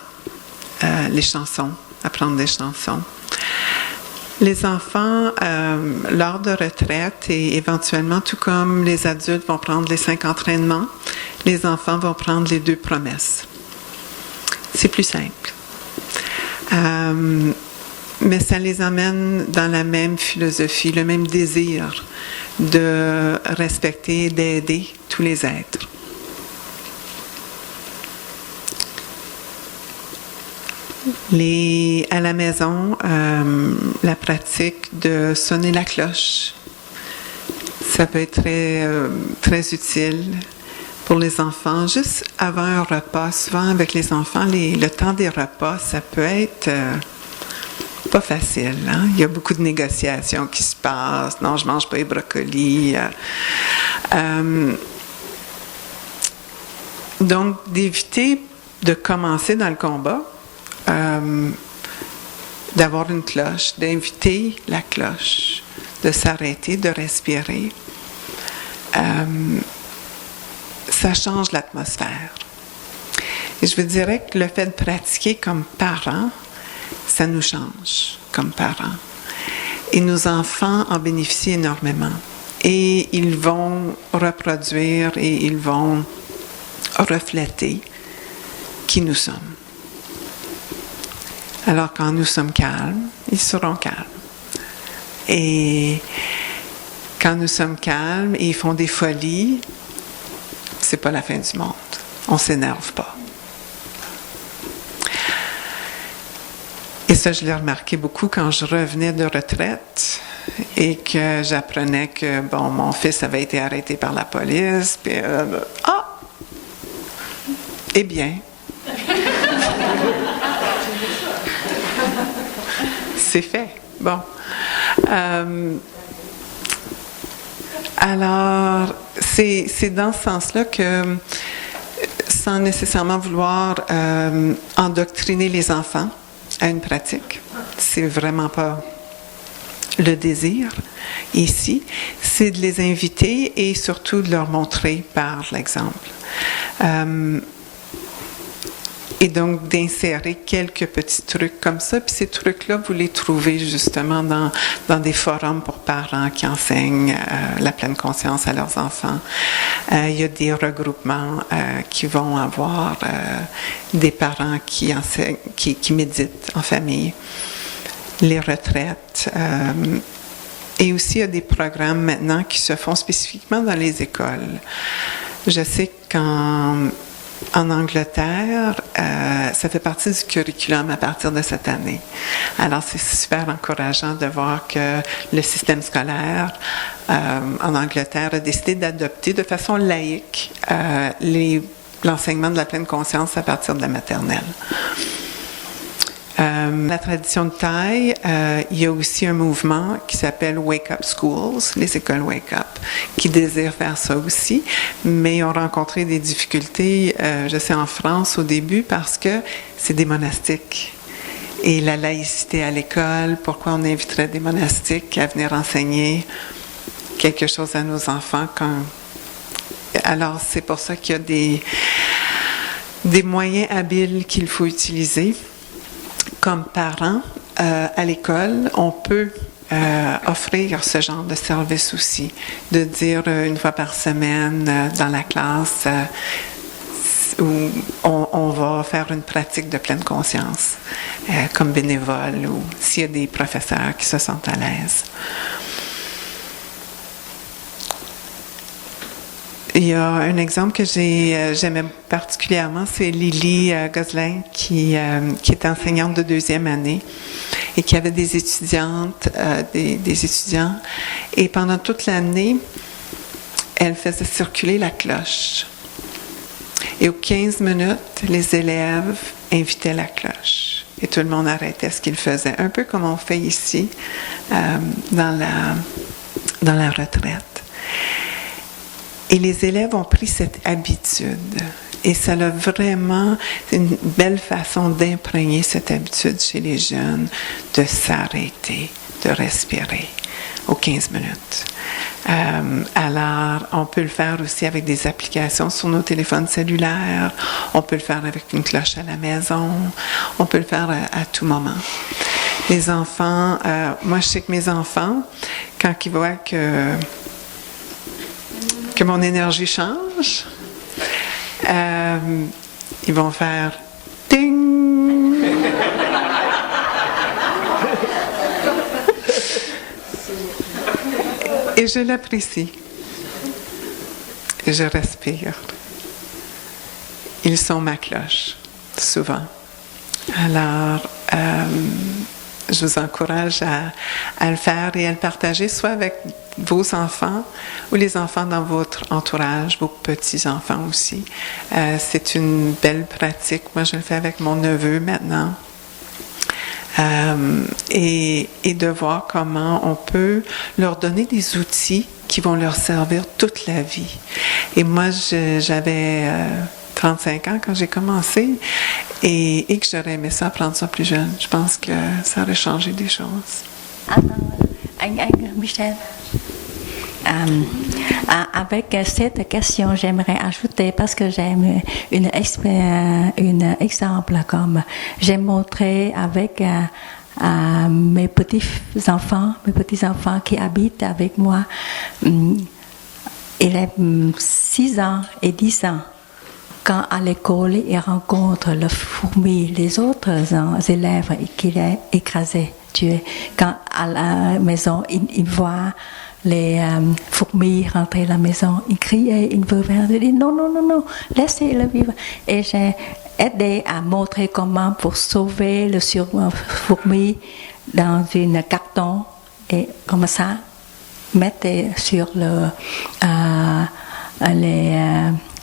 les chansons, apprendre des chansons. Les enfants, lors de retraite et éventuellement, tout comme les adultes vont prendre les 5 entraînements, les enfants vont prendre les 2 promesses. C'est plus simple. Mais ça les amène dans la même philosophie, le même désir de respecter et d'aider tous les êtres. À la maison, la pratique de sonner la cloche, ça peut être très utile pour les enfants. Juste avant un repas, souvent avec les enfants, le temps des repas, ça peut être pas facile. Hein? Il y a beaucoup de négociations qui se passent. Non, je ne mange pas les brocolis. Donc, d'éviter de commencer dans le combat, d'avoir une cloche, d'inviter la cloche, de s'arrêter, de respirer. Ça change l'atmosphère. Et je vous dirais que le fait de pratiquer comme parents, ça nous change comme parents. Et nos enfants en bénéficient énormément. Et ils vont reproduire et ils vont refléter qui nous sommes. Alors, quand nous sommes calmes, ils seront calmes. Et quand nous sommes calmes et ils font des folies, c'est pas la fin du monde. On s'énerve pas. Et ça, je l'ai remarqué beaucoup quand je revenais de retraite et que j'apprenais que, bon, mon fils avait été arrêté par la police. Puis, eh bien... C'est fait. Bon. Alors, c'est dans ce sens-là que, sans nécessairement vouloir endoctriner les enfants à une pratique, c'est vraiment pas le désir ici, c'est de les inviter et surtout de leur montrer par l'exemple. Et donc, d'insérer quelques petits trucs comme ça. Puis ces trucs-là, vous les trouvez justement dans des forums pour parents qui enseignent la pleine conscience à leurs enfants. Il y a des regroupements qui vont avoir des parents qui méditent en famille. Les retraites. Et aussi, il y a des programmes maintenant qui se font spécifiquement dans les écoles. Je sais qu'en Angleterre, ça fait partie du curriculum à partir de cette année. Alors, c'est super encourageant de voir que le système scolaire en Angleterre a décidé d'adopter de façon laïque l'enseignement de la pleine conscience à partir de la maternelle. La tradition de Thaï, il y a aussi un mouvement qui s'appelle Wake Up Schools, les écoles Wake Up, qui désirent faire ça aussi, mais ils ont rencontré des difficultés, je sais en France au début, parce que c'est des monastiques. Et la laïcité à l'école, pourquoi on inviterait des monastiques à venir enseigner quelque chose à nos enfants Alors, c'est pour ça qu'il y a des moyens habiles qu'il faut utiliser. Comme parents, à l'école, on peut offrir ce genre de service aussi, de dire une fois par semaine dans la classe où on va faire une pratique de pleine conscience comme bénévole ou s'il y a des professeurs qui se sentent à l'aise. Il y a un exemple que j'aimais particulièrement, c'est Lily Gosselin, qui est enseignante de 2e année et qui avait des étudiantes, des étudiants. Et pendant toute l'année, elle faisait circuler la cloche. Et aux 15 minutes, les élèves invitaient la cloche. Et tout le monde arrêtait ce qu'ils faisaient, un peu comme on fait ici dans la retraite. Et les élèves ont pris cette habitude. Et ça a vraiment une belle façon d'imprégner cette habitude chez les jeunes, de s'arrêter, de respirer aux 15 minutes. Alors, on peut le faire aussi avec des applications sur nos téléphones cellulaires. On peut le faire avec une cloche à la maison. On peut le faire à tout moment. Les enfants, moi je sais que mes enfants, quand ils voient que mon énergie change, ils vont faire ding. Et je l'apprécie. Et je respire. Ils sont ma cloche, souvent. Alors, je vous encourage à le faire et à le partager, soit avec vos enfants ou les enfants dans votre entourage, vos petits-enfants aussi. C'est une belle pratique. Moi, je le fais avec mon neveu maintenant. Et de voir comment on peut leur donner des outils qui vont leur servir toute la vie. Et moi, j'avais 35 ans quand j'ai commencé et que j'aurais aimé ça, apprendre ça plus jeune. Je pense que ça aurait changé des choses. Michel. Avec cette question, j'aimerais ajouter, parce que j'aime un exemple comme j'ai montré avec mes petits-enfants qui habitent avec moi. Il a 6 ans et 10 ans. Quand à l'école, il rencontre la fourmi, les autres élèves qu'il a écrasés, tués. Quand à la maison, il voit les fourmis rentrer à la maison, il criait, il veut faire, il dit non, laissez-le vivre. Et j'ai aidé à montrer comment pour sauver le fourmi dans un carton et comme ça, mettre sur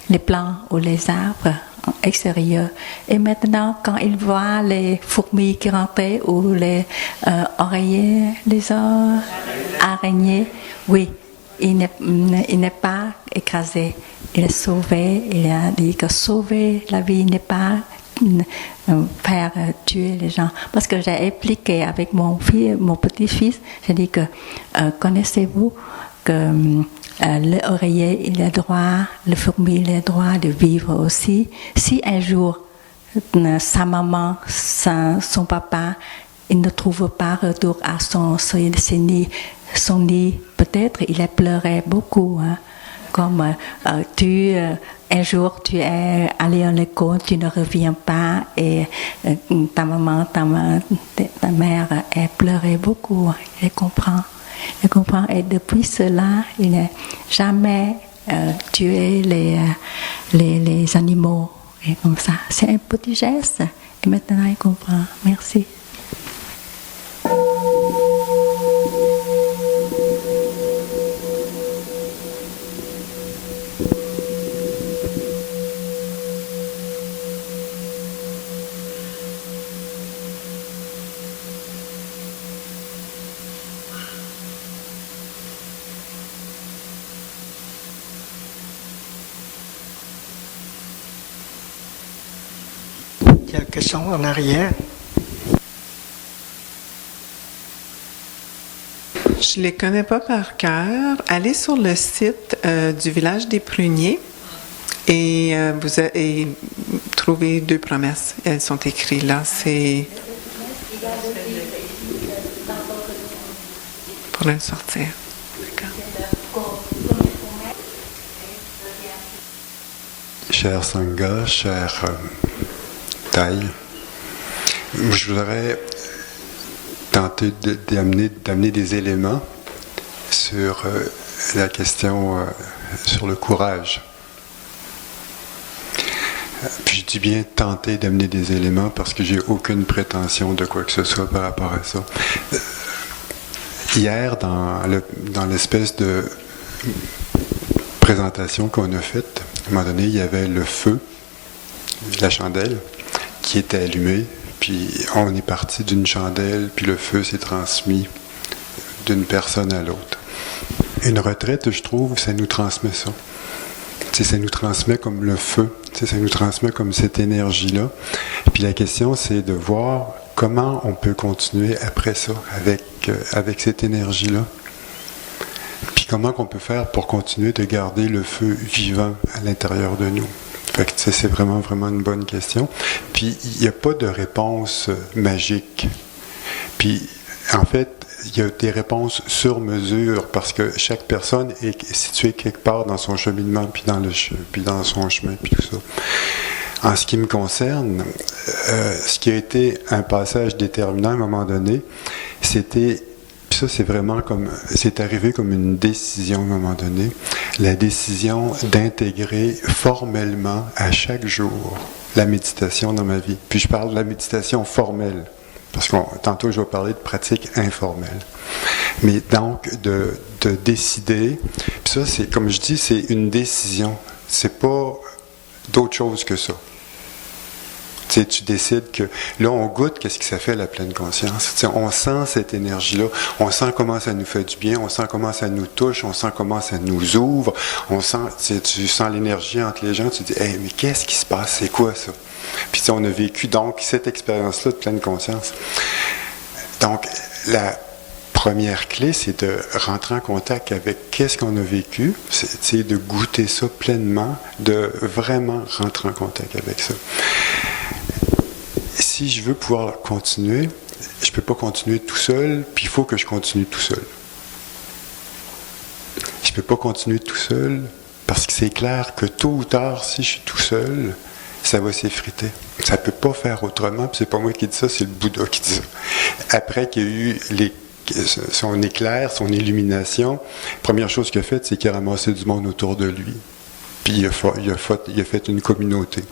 les plants ou les arbres extérieurs. Et maintenant, quand il voit les fourmis qui rentraient ou les oreillers, les araignées, oui, il n'est pas écrasé. Il est sauvé. Il a dit que sauver la vie n'est pas faire tuer les gens. Parce que j'ai expliqué avec mon petit-fils, j'ai dit que connaissez-vous que l'oreiller, il a droit, le fourmi, il a droit de vivre aussi. Si un jour sa maman, son papa, il ne trouve pas retour à son nid. Peut-être il a pleuré beaucoup. Hein. Comme un jour tu es allé à l'école, tu ne reviens pas et ta maman, ta mère, elle pleurait beaucoup. Elle comprend. Et depuis cela, il n'a jamais tué les animaux. Et comme ça, c'est un petit geste. Et maintenant, il comprend. Merci. Il y a une question en arrière. Je ne les connais pas par cœur. Allez sur le site du village des Pruniers et vous avez trouvé 2 promesses. Elles sont écrites là. C'est pour le sortir. Cher Sangha, cher Thay, je voudrais tenter d'amener des éléments sur la question sur le courage. Puis je dis bien tenter d'amener des éléments parce que j'ai aucune prétention de quoi que ce soit par rapport à ça. Hier, dans l'espèce de présentation qu'on a faite, à un moment donné, il y avait le feu, la chandelle, qui était allumée, puis on est parti d'une chandelle, puis le feu s'est transmis d'une personne à l'autre. Une retraite, je trouve, ça nous transmet ça. Ça nous transmet comme le feu, ça nous transmet comme cette énergie-là. Puis la question, c'est de voir comment on peut continuer après ça, avec cette énergie-là. Puis comment on peut faire pour continuer de garder le feu vivant à l'intérieur de nous. Fait que, c'est vraiment, vraiment une bonne question. Puis il n'y a pas de réponse magique. Puis en fait, il y a des réponses sur mesure parce que chaque personne est située quelque part dans son cheminement, puis dans son chemin, puis tout ça. En ce qui me concerne, ce qui a été un passage déterminant à un moment donné, c'était, puis ça c'est vraiment comme, c'est arrivé comme une décision à un moment donné, la décision d'intégrer formellement à chaque jour la méditation dans ma vie. Puis je parle de la méditation formelle. Parce que tantôt, je vais parler de pratique informelle. Mais donc, de décider, puis ça, c'est, comme je dis, c'est une décision. C'est pas d'autre chose que ça. Tu sais, tu décides que, là, on goûte qu'est-ce que ça fait, la pleine conscience. Tu sais, on sent cette énergie-là, on sent comment ça nous fait du bien, on sent comment ça nous touche, on sent comment ça nous ouvre, on sent, tu sens l'énergie entre les gens, tu te dis, hey, mais qu'est-ce qui se passe, c'est quoi ça? Puis on a vécu donc cette expérience-là de pleine conscience. Donc, la première clé, c'est de rentrer en contact avec qu'est-ce qu'on a vécu, c'est de goûter ça pleinement, de vraiment rentrer en contact avec ça. Si je veux pouvoir continuer, je ne peux pas continuer tout seul, puis il faut que je continue tout seul. Je ne peux pas continuer tout seul, parce que c'est clair que tôt ou tard, si je suis tout seul, ça va s'effriter. Ça ne peut pas faire autrement, puis c'est pas moi qui dis ça, c'est le Bouddha qui dit ça. Après qu'il y a eu son éclair, son illumination, la première chose qu'il a faite, c'est qu'il a ramassé du monde autour de lui. Puis il a fait une communauté.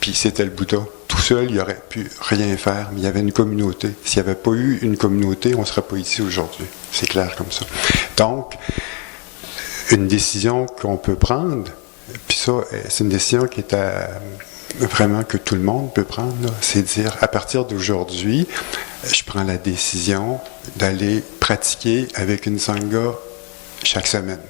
Puis c'était le Bouddha. Tout seul, il n'aurait pu rien faire, mais il y avait une communauté. S'il n'y avait pas eu une communauté, on ne serait pas ici aujourd'hui. C'est clair comme ça. Donc, une décision qu'on peut prendre, puis ça, c'est une décision qui est vraiment que tout le monde peut prendre, là. C'est dire, à partir d'aujourd'hui, je prends la décision d'aller pratiquer avec une sangha chaque semaine.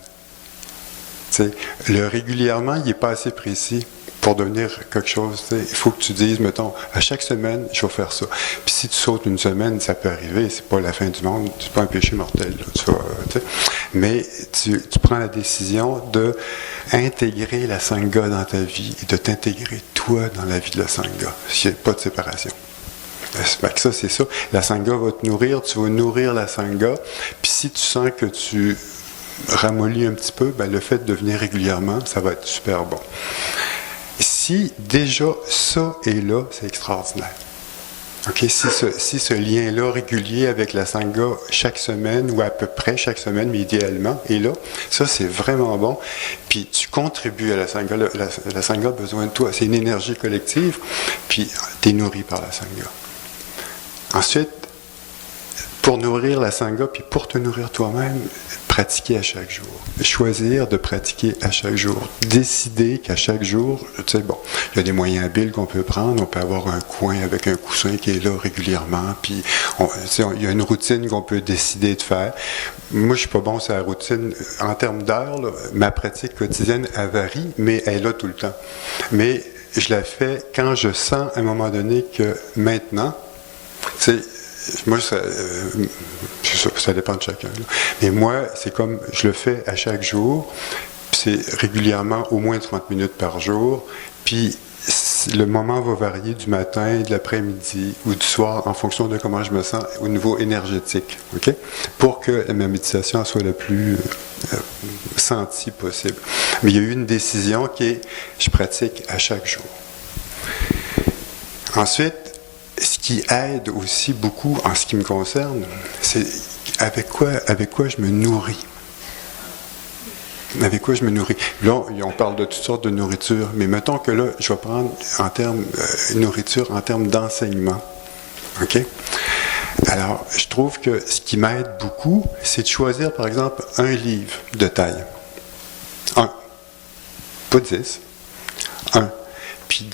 T'sais, le régulièrement, il n'est pas assez précis. pour devenir quelque chose, il faut que tu dises, mettons, à chaque semaine, je vais faire ça. Puis si tu sautes une semaine, ça peut arriver, c'est pas la fin du monde, c'est pas un péché mortel. Là, mais tu prends la décision de intégrer la Sangha dans ta vie et de t'intégrer toi dans la vie de la Sangha. Il n'y a pas de séparation. Ça, c'est ça. La Sangha va te nourrir, tu vas nourrir la Sangha. Puis si tu sens que tu ramollis un petit peu, le fait de venir régulièrement, ça va être super bon. Si déjà ça est là, c'est extraordinaire. Okay? Si ce lien-là régulier avec la Sangha chaque semaine, ou à peu près chaque semaine, mais idéalement, est là, ça c'est vraiment bon. Puis tu contribues à la Sangha. La Sangha a besoin de toi. C'est une énergie collective, puis tu es nourri par la Sangha. Ensuite, pour nourrir la Sangha, puis pour te nourrir toi-même, pratiquer à chaque jour. Choisir de pratiquer à chaque jour. Décider qu'à chaque jour, il y a des moyens habiles qu'on peut prendre. On peut avoir un coin avec un coussin qui est là régulièrement. Puis, il y a une routine qu'on peut décider de faire. Moi, je ne suis pas bon sur la routine. En termes d'heures, ma pratique quotidienne, elle varie, mais elle est là tout le temps. Mais je la fais quand je sens à un moment donné que maintenant, moi, ça dépend de chacun. Là. Mais moi, c'est comme je le fais à chaque jour. C'est régulièrement au moins 30 minutes par jour. Puis le moment va varier du matin, de l'après-midi ou du soir en fonction de comment je me sens au niveau énergétique. Okay? Pour que ma méditation soit la plus sentie possible. Mais il y a eu une décision qui est je pratique à chaque jour. Ensuite, ce qui aide aussi beaucoup en ce qui me concerne, c'est avec quoi je me nourris. Avec quoi je me nourris. Là, on parle de toutes sortes de nourriture, mais mettons que là, je vais prendre en termes nourriture en termes d'enseignement. OK? Alors, je trouve que ce qui m'aide beaucoup, c'est de choisir, par exemple, un livre de taille. Un. Pas 10. Un. Puis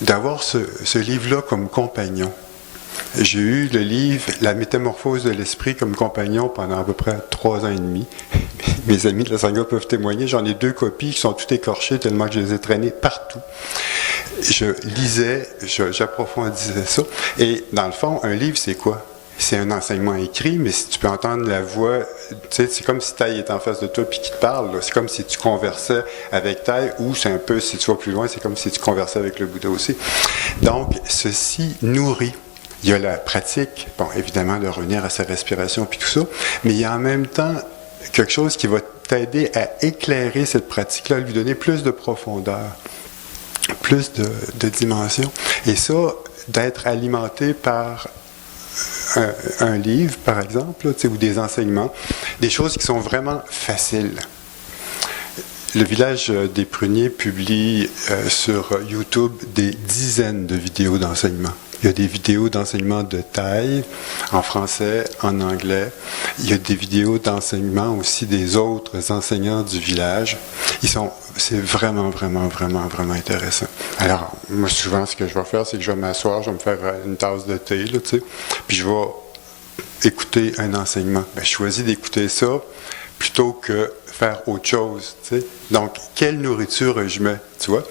d'avoir ce livre-là comme compagnon. J'ai eu le livre « La métamorphose de l'esprit » comme compagnon pendant à peu près 3 ans et demi. Mes amis de la Sangha peuvent témoigner. J'en ai 2 copies qui sont toutes écorchées tellement que je les ai traînées partout. Je lisais, j'approfondissais ça. Et dans le fond, un livre, c'est quoi? C'est un enseignement écrit, mais si tu peux entendre la voix, tu sais, c'est comme si Taï est en face de toi et qu'il te parle. Là. C'est comme si tu conversais avec Taï, ou c'est un peu, si tu vas plus loin, c'est comme si tu conversais avec le Bouddha aussi. Donc, ceci nourrit. Il y a la pratique, bon, évidemment, de revenir à sa respiration puis tout ça, mais il y a en même temps quelque chose qui va t'aider à éclairer cette pratique-là, à lui donner plus de profondeur, plus de dimension. Et ça, d'être alimenté par un livre, par exemple, là, ou des enseignements, des choses qui sont vraiment faciles. Le village des Pruniers publie sur YouTube des dizaines de vidéos d'enseignement. Il y a des vidéos d'enseignement de Thaï, en français, en anglais. Il y a des vidéos d'enseignement aussi des autres enseignants du village. C'est vraiment, vraiment, vraiment, vraiment intéressant. Alors, moi, souvent, ce que je vais faire, c'est que je vais m'asseoir, je vais me faire une tasse de thé, là, tu sais, puis je vais écouter un enseignement. Je choisis d'écouter ça plutôt que faire autre chose, tu sais. Donc, quelle nourriture je mets, tu vois?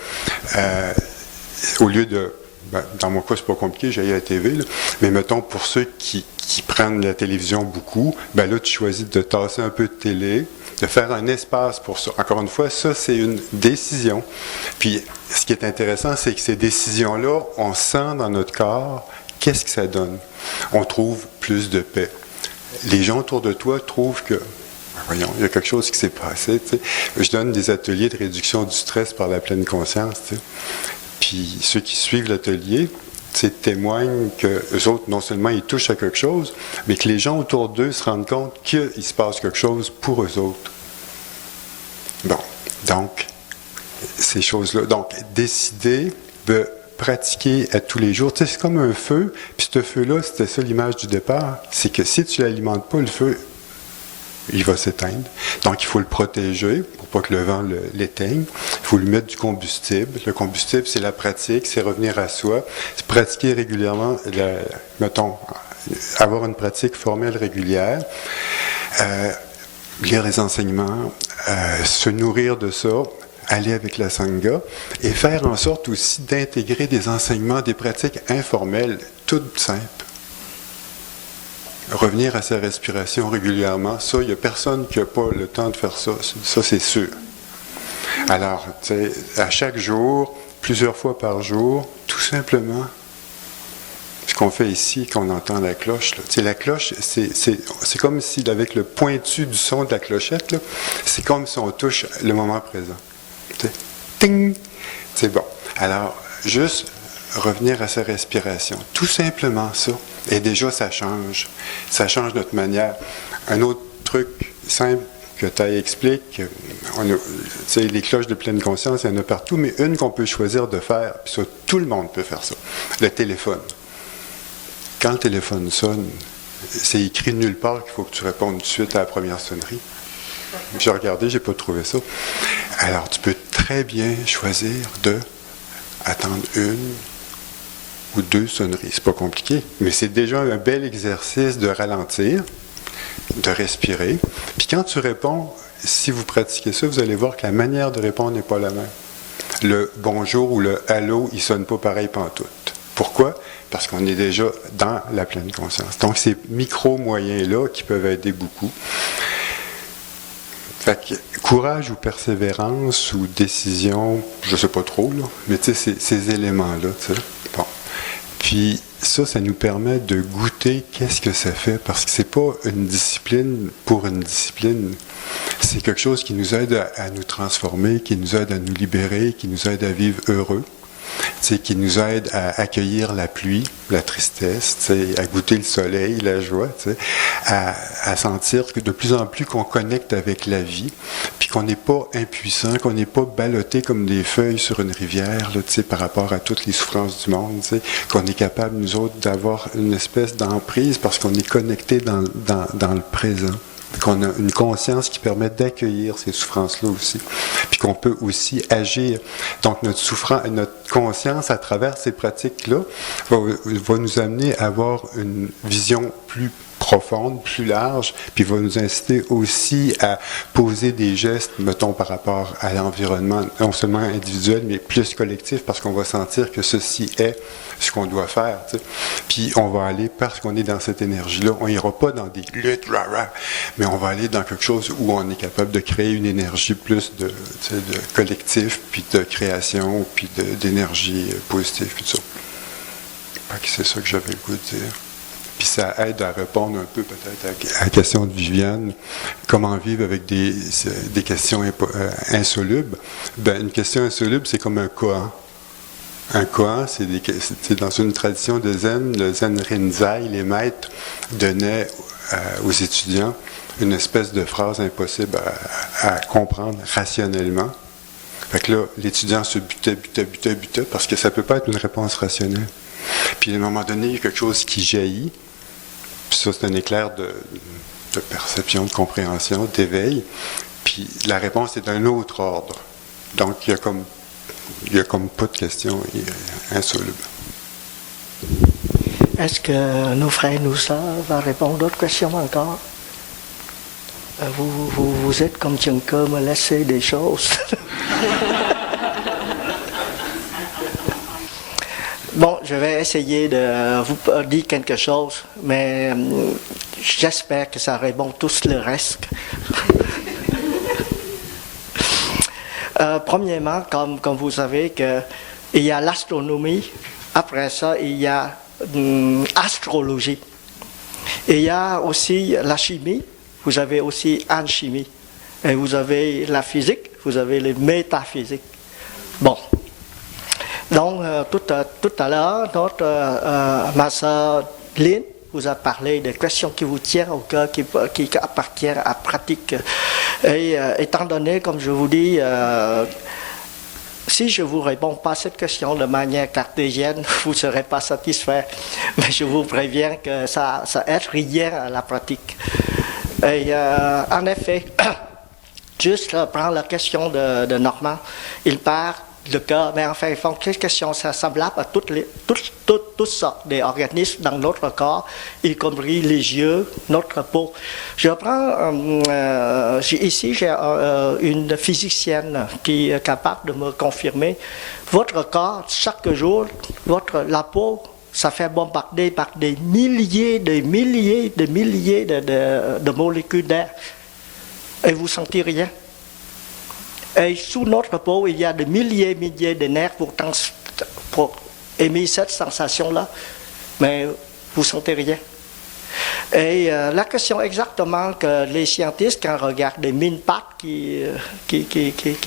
Au lieu de... dans mon cas, c'est pas compliqué, j'ai la TV, là. Mais mettons, pour ceux qui prennent la télévision beaucoup, là, tu choisis de tasser un peu de télé, de faire un espace pour ça. Encore une fois, ça, c'est une décision. Puis, ce qui est intéressant, c'est que ces décisions-là, on sent dans notre corps, qu'est-ce que ça donne? On trouve plus de paix. Les gens autour de toi trouvent que voyons, il y a quelque chose qui s'est passé. Tu sais. Je donne des ateliers de réduction du stress par la pleine conscience. Tu sais. Puis ceux qui suivent l'atelier témoignent qu'eux autres, non seulement ils touchent à quelque chose, mais que les gens autour d'eux se rendent compte qu'il se passe quelque chose pour eux autres. Bon, donc, ces choses-là. Donc, décider de pratiquer à tous les jours. Tu sais, c'est comme un feu, puis ce feu-là, c'était ça l'image du départ, c'est que si tu ne l'alimentes pas, le feu, il va s'éteindre. Donc, il faut le protéger pour pas que le vent l'éteigne. Il faut lui mettre du combustible. Le combustible, c'est la pratique, c'est revenir à soi. C'est pratiquer régulièrement, mettons, avoir une pratique formelle régulière, lire les enseignements, se nourrir de ça, aller avec la Sangha et faire en sorte aussi d'intégrer des enseignements, des pratiques informelles, toutes simples. Revenir à sa respiration régulièrement, ça, il n'y a personne qui n'a pas le temps de faire ça. Ça, c'est sûr. Alors, à chaque jour, plusieurs fois par jour, tout simplement, ce qu'on fait ici, qu'on entend la cloche, là, la cloche, c'est comme si, avec le pointu du son de la clochette, c'est comme si on touche le moment présent. T'sais, ting! C'est bon. Alors, juste revenir à sa respiration. Tout simplement ça. Et déjà, ça change. Ça change notre manière. Un autre truc simple que Thaï explique, les cloches de pleine conscience, il y en a partout, mais une qu'on peut choisir de faire, puis ça, tout le monde peut faire ça. Le téléphone. Quand le téléphone sonne, c'est écrit nulle part qu'il faut que tu répondes tout de suite à la première sonnerie. J'ai regardé, j'ai pas trouvé ça. Alors, tu peux très bien choisir de attendre une ou deux sonneries. C'est pas compliqué, mais c'est déjà un bel exercice de ralentir, de respirer. Puis quand tu réponds, si vous pratiquez ça, vous allez voir que la manière de répondre n'est pas la même. Le bonjour ou le allô, il sonne pas pareil pantoute. Pourquoi? Parce qu'on est déjà dans la pleine conscience. Donc, ces micro-moyens-là qui peuvent aider beaucoup. Fait que, courage ou persévérance ou décision, je sais pas trop, là, mais tu sais, ces éléments-là, tu sais. Bon. Puis, ça nous permet de goûter qu'est-ce que ça fait, parce que c'est pas une discipline pour une discipline. C'est quelque chose qui nous aide à nous transformer, qui nous aide à nous libérer, qui nous aide à vivre heureux. Qui nous aide à accueillir la pluie, la tristesse, à goûter le soleil, la joie, à sentir que de plus en plus qu'on connecte avec la vie, puis qu'on n'est pas impuissant, qu'on n'est pas ballotté comme des feuilles sur une rivière là, par rapport à toutes les souffrances du monde, qu'on est capable, nous autres, d'avoir une espèce d'emprise parce qu'on est connecté dans le présent. Qu'on a une conscience qui permet d'accueillir ces souffrances-là aussi, puis qu'on peut aussi agir. Donc notre conscience, à travers ces pratiques-là, va nous amener à avoir une vision plus profonde, plus large, puis va nous inciter aussi à poser des gestes, mettons, par rapport à l'environnement, non seulement individuel, mais plus collectif, parce qu'on va sentir que ceci est ce qu'on doit faire. T'sais. Puis on va aller, parce qu'on est dans cette énergie-là, on n'ira pas dans des luttes, mais on va aller dans quelque chose où on est capable de créer une énergie plus de collectif, puis de création, puis d'énergie positive, puis tout ça. C'est ça que j'avais le goût de dire. Puis ça aide à répondre un peu peut-être à la question de Viviane, comment vivre avec des questions insolubles. Ben, une question insoluble, c'est comme un koan. Un koan, c'est dans une tradition de zen, le zen rinzai, les maîtres donnaient aux étudiants une espèce de phrase impossible à comprendre rationnellement. Fait que là, l'étudiant se butait, parce que ça ne peut pas être une réponse rationnelle. Puis à un moment donné, il y a quelque chose qui jaillit, puis ça, c'est un éclair de perception, de compréhension, d'éveil, puis la réponse est d'un autre ordre. Donc, il y a comme pas de question insoluble. Est-ce que nos frères, nous sœurs, vont répondre à d'autres questions encore? Vous êtes comme Tchenka, me laisser des choses. Bon, je vais essayer de vous dire quelque chose, mais j'espère que ça répond tous le reste. Premièrement, comme vous savez, il y a l'astronomie, après ça, il y a l'astrologie. Et il y a aussi la chimie, vous avez aussi alchimie. Et vous avez la physique, vous avez les métaphysiques. Bon. Donc, tout à l'heure, ma soeur Lynn vous a parlé des questions qui vous tiennent au cœur, qui appartiennent à la pratique. Et étant donné, comme je vous dis, si je ne vous réponds pas à cette question de manière cartésienne, vous ne serez pas satisfait. Mais je vous préviens que ça aide rien à la pratique. Et en effet, juste prendre la question de Normand, il part le cœur, mais enfin, ils font des questions semblables à toutes sortes d'organismes dans notre corps, y compris les yeux, notre peau. Je prends, ici, j'ai une physicienne qui est capable de me confirmer. Votre corps, chaque jour, la peau, ça fait bombarder par des milliers de molécules d'air. Et vous ne sentez rien. Et sous notre peau, il y a des milliers de nerfs pour émettre cette sensation-là, mais vous ne sentez rien. Et la question exactement que les scientifiques, quand ils regardent des mines-pattes qui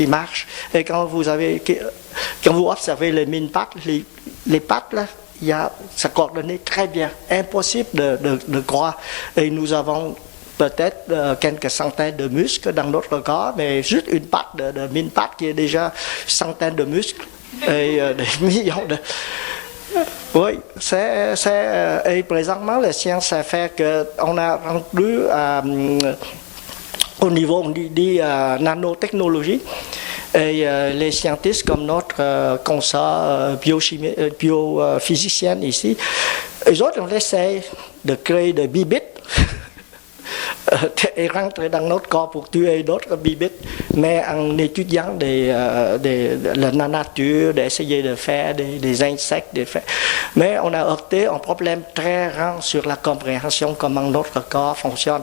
marchent, et quand vous observez les mines-pattes, les pattes, là, ça coordonne très bien, impossible de croire. Et nous avons peut-être quelques centaines de muscles dans notre corps, mais juste une patte de mine-patte qui est déjà centaines de muscles et des millions de... Oui, et présentement, la science a fait qu'on a rendu au niveau, on dit, nanotechnologie. Et les scientifiques comme notre consort biophysicien ici, eux autres, on essaie de créer des bibites et rentrer dans notre corps pour tuer d'autres bibites, mais en étudiant la nature, d'essayer de faire des insectes, mais on a heurté un problème très grand sur la compréhension comment notre corps fonctionne.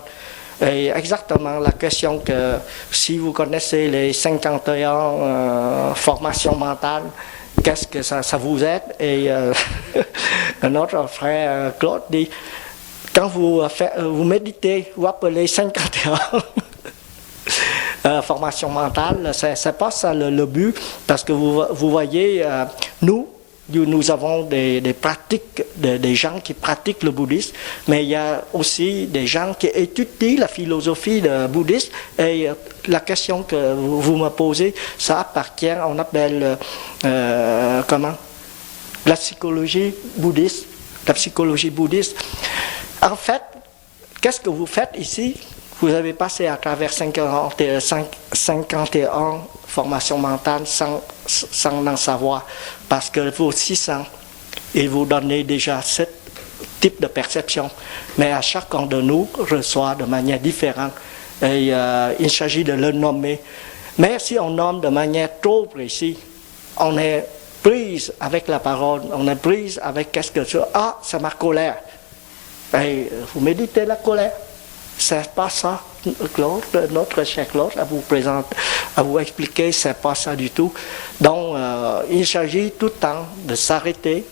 Et exactement la question que si vous connaissez les 51 formations mentales, qu'est-ce que ça vous aide? Et notre frère Claude dit, quand vous méditez, vous appelez 51 formations mentales, c'est pas ça le but, parce que vous voyez, nous avons des pratiques, des gens qui pratiquent le bouddhisme, mais il y a aussi des gens qui étudient la philosophie bouddhiste, et la question que vous me posez, ça appartient, on appelle, la psychologie bouddhiste. La psychologie bouddhiste. En fait, qu'est-ce que vous faites ici? Vous avez passé à travers 51 formations mentales sans en savoir, parce que vos 600, ils vous donnent déjà ce type de perception. Mais à chacun de nous reçoit de manière différente. Et il s'agit de le nommer. Mais si on nomme de manière trop précise, on est prise avec la parole, on est prise avec qu'est-ce que c'est. Ah, c'est ma colère. Et vous méditez la colère. C'est pas ça, Claude, notre cher Claude, à vous expliquer, c'est pas ça du tout. Donc, il s'agit tout le temps de s'arrêter,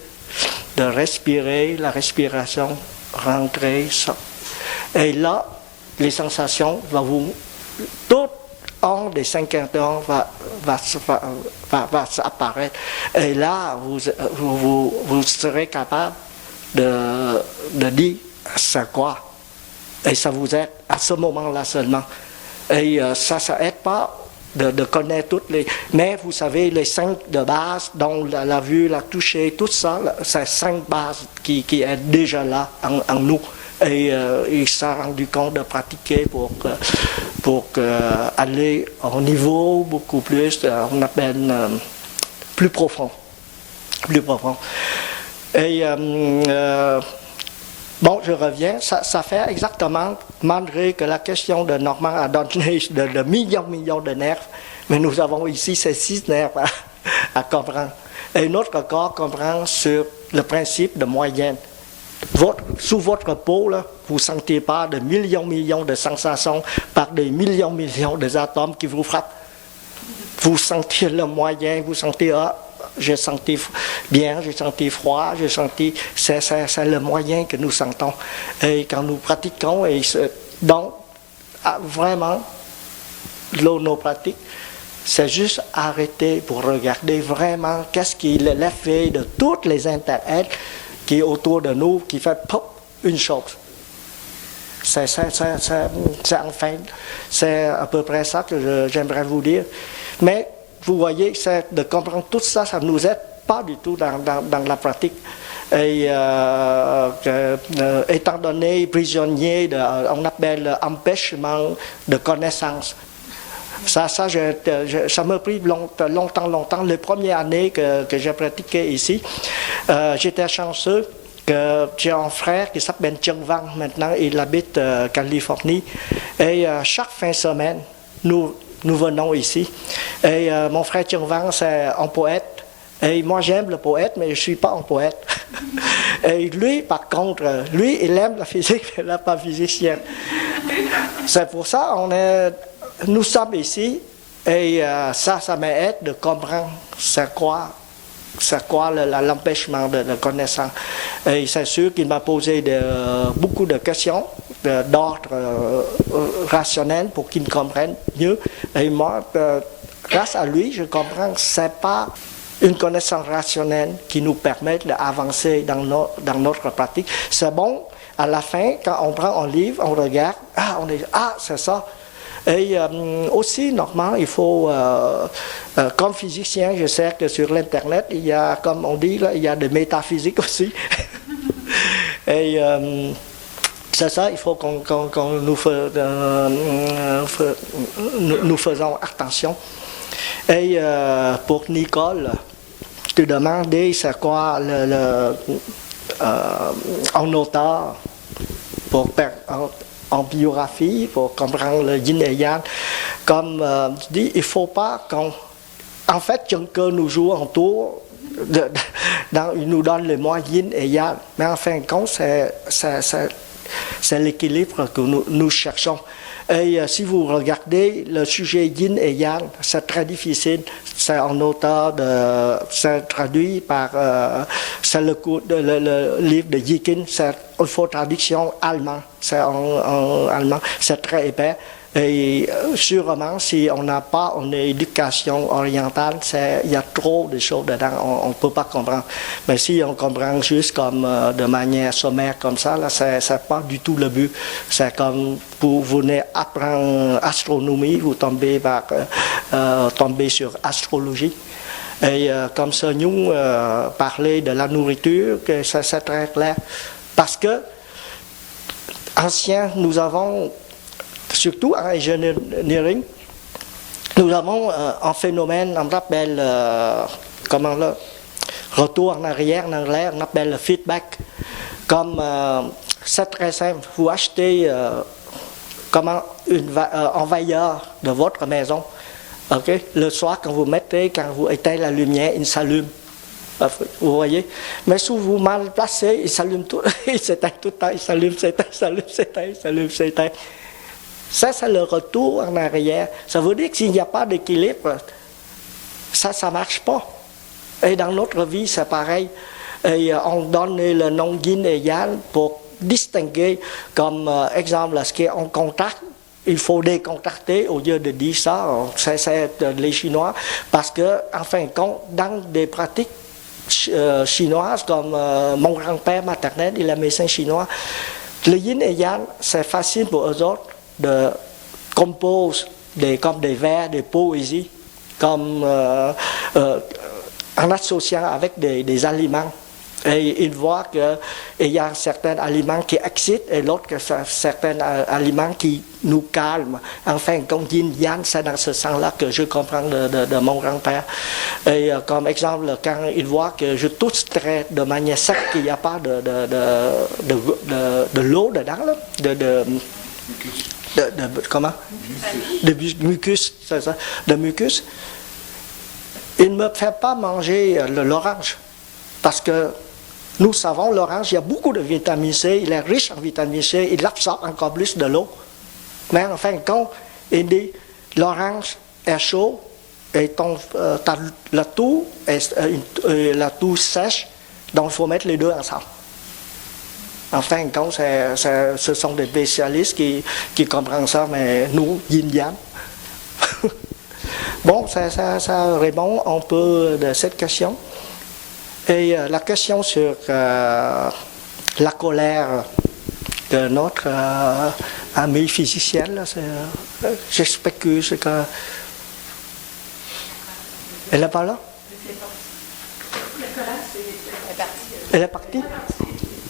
de respirer, la respiration, rentrer, ça. Et là, les sensations tout en des 50 ans va apparaître. Et là, vous serez capable de dire c'est quoi. Et ça vous aide à ce moment-là seulement. Et ça aide pas de connaître toutes les... Mais vous savez, les 5 de base, dont la vue, la toucher, tout ça, c'est 5 bases qui est déjà là en nous. Et il s'est rendu compte de pratiquer pour aller au niveau beaucoup plus, on appelle plus profond. Plus profond. Et bon, je reviens, ça fait exactement, malgré que la question de Normand a donné de millions de nerfs, mais nous avons ici ces 6 nerfs à comprendre. Et notre corps comprend sur le principe de moyenne. Sous votre peau, là, vous ne sentez pas de millions de sensations par des millions d'atomes qui vous frappent. Vous sentez le moyen, vous sentez, j'ai senti bien, j'ai senti froid, j'ai senti... C'est le moyen que nous sentons. Et quand nous pratiquons, donc, vraiment, nos pratiques, c'est juste arrêter pour regarder vraiment qu'est-ce qui est l'effet de toutes les interêtres qui est autour de nous, qui fait pop, une chose. C'est à peu près ça que j'aimerais vous dire. Mais vous voyez, de comprendre tout ça, ça ne nous aide pas du tout dans la pratique. Et étant donné prisonnier, on appelle empêchement de connaissance. Ça m'a pris longtemps. Les premières années que j'ai pratiqué ici, j'étais chanceux que j'ai un frère qui s'appelle Cheng Wang. Maintenant, il habite en Californie. Et chaque fin de semaine, nous venons ici. Et mon frère Cheng Wang, c'est un poète. Et moi, j'aime le poète, mais je ne suis pas un poète. Et lui, par contre, il aime la physique, mais il n'est pas physicien. C'est pour ça nous sommes ici, et ça m'aide de comprendre c'est quoi l'empêchement de connaissance. Et c'est sûr qu'il m'a posé beaucoup de questions d'ordre rationnel pour qu'il me comprenne mieux. Et moi, grâce à lui, je comprends que ce n'est pas une connaissance rationnelle qui nous permet d'avancer dans notre pratique. C'est bon, à la fin, quand on prend un livre, on regarde, c'est ça. Et aussi, normalement, il faut, comme physicien, je sais que sur l'Internet, il y a, comme on dit, là, il y a des métaphysiques aussi. Et c'est ça, il faut qu'on nous faisons attention. Et pour Nicole, tu demandais c'est quoi un auteur en biographie, pour comprendre le yin et yang. Comme tu dis, il ne faut pas qu'on... En fait, Juncker nous joue un tour, il nous donne les mots yin et yang, mais en fin de compte, c'est l'équilibre que nous cherchons. Et si vous regardez le sujet yin et yang, c'est très difficile. C'est un auteur, c'est traduit par, c'est le livre de Yikin, c'est une fausse traduction allemande, c'est en allemand, c'est très épais. Et sûrement, si on n'a pas une éducation orientale, il y a trop de choses dedans, on ne peut pas comprendre. Mais si on comprend juste comme de manière sommaire comme ça, là, c'est pas du tout le but. C'est comme vous venez apprendre astronomie, vous tombez sur astrologie. Et comme ça, nous, parler de la nourriture, c'est très clair. Parce que, anciens, nous avons... Surtout en engineering, nous avons un phénomène, on appelle, retour en arrière en anglais, on appelle le feedback. Comme, c'est très simple, vous achetez un veilleur de votre maison, okay? Le soir quand vous éteignez la lumière, il s'allume. Vous voyez? Mais si vous mal placé, il s'allume tout, il s'éteint tout le temps, il s'allume, s'éteint. Ça, c'est le retour en arrière. Ça veut dire que s'il n'y a pas d'équilibre, ça ne marche pas. Et dans notre vie, c'est pareil. Et on donne le nom yin et yang pour distinguer, comme exemple, ce qui est en contact, il faut décontacter au lieu de dire ça, c'est les Chinois, parce que, en fin de compte, dans des pratiques chinoises, comme mon grand-père maternel, il est médecin chinois, le yin et yang, c'est facile pour eux autres de composer comme des vers, des poésies, comme en associant avec des aliments. Et ils voient qu'il y a certains aliments qui excitent et l'autre que certains aliments qui nous calment. Enfin, comme yin-yang, c'est dans ce sens-là que je comprends de mon grand-père. Et comme exemple, quand ils voient que je touche de manière sec, qu'il n'y a pas de l'eau dedans, là, comment? De mucus, c'est ça, de mucus. Il ne me fait pas manger l'orange, parce que nous savons, l'orange, il y a beaucoup de vitamine C, il est riche en vitamine C, il absorbe encore plus de l'eau. Mais en fin de compte, il dit, l'orange est chaud, et la toux sèche, donc il faut mettre les deux ensemble. En fin de compte, ce sont des spécialistes qui comprennent ça, mais nous, yin-yang. Bon, ça répond un peu de cette question. Et la question sur la colère de notre ami physicien, j'espère que c'est que... Elle n'est pas là? Elle est partie?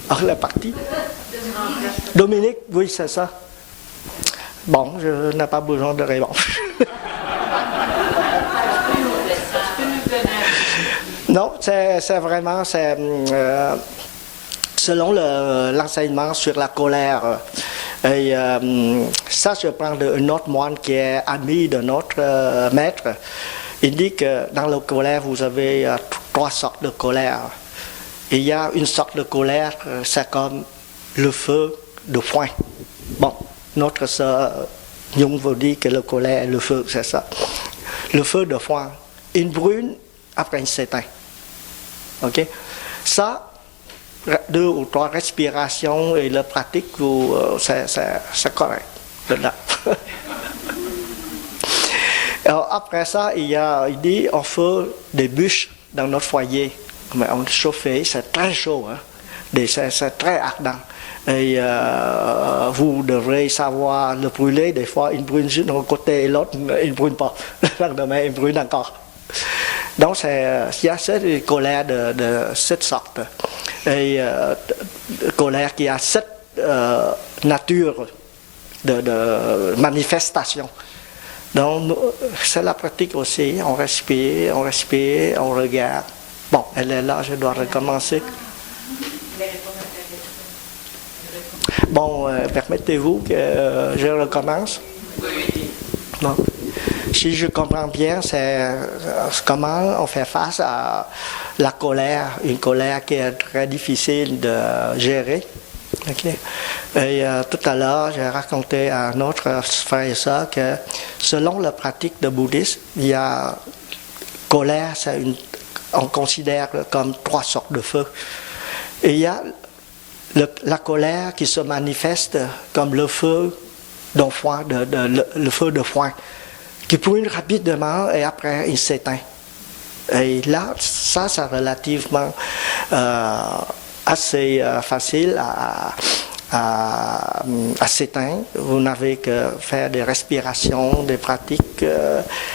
Ah, elle est partie? Dominique, oui, c'est ça. Bon, je n'ai pas besoin de réponse. Non, c'est vraiment, selon l'enseignement sur la colère. Et ça, je prends un autre moine qui est ami de notre maître. Il dit que dans la colère, vous avez 3 sortes de colère. Et il y a une sorte de colère, c'est comme le feu de foin. Bon, notre sœur Jung vous dit que la colère, le feu, c'est ça. Le feu de foin, une brune, après une s'éteint. Ok? Ça, 2 ou 3 respirations et la pratique, c'est correct. Là. Alors, après ça, il dit on fait des bûches dans notre foyer. Mais on chauffe, c'est très chaud, hein? C'est très ardent. Et vous devrez savoir le brûler. Des fois, il brûle juste d'un côté et l'autre, il ne brûle pas. Le lendemain, il brûle encore. Donc, il y a cette colère de cette sorte. Et colère qui a cette nature de manifestation. Donc, c'est la pratique aussi. On respire, on regarde. Bon, elle est là, je dois recommencer. Bon, permettez-vous que je recommence? Non. Si je comprends bien, c'est comment on fait face à la colère, une colère qui est très difficile de gérer. Okay. Et tout à l'heure, j'ai raconté à notre frère et soeur que selon la pratique de bouddhisme, il y a colère, on considère comme 3 sortes de feux. Et il y a la colère qui se manifeste comme le feu d'enfoin, le feu de foin, qui brûle rapidement et après il s'éteint. Et là, ça c'est relativement assez facile à s'éteindre. Vous n'avez que faire des respirations, des pratiques.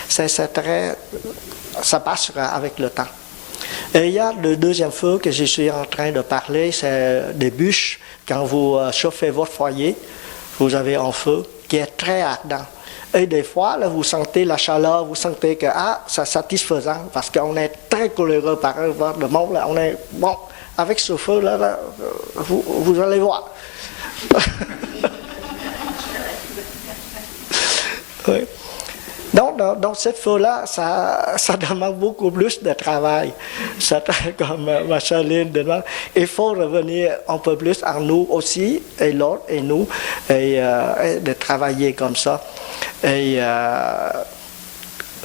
Ça passera avec le temps. Et il y a le deuxième feu que je suis en train de parler, c'est des bûches. Quand vous chauffez votre foyer, vous avez un feu qui est très ardent. Et des fois, là, vous sentez la chaleur, vous sentez que c'est satisfaisant parce qu'on est très coléreux par le monde. Là, on est bon. Avec ce feu-là, vous allez voir. Oui. Donc, dans cette feu-là, ça demande beaucoup plus de travail. Comme ma chère Lynn demande, il faut revenir un peu plus en nous aussi, et l'autre, et nous, et de travailler comme ça. Et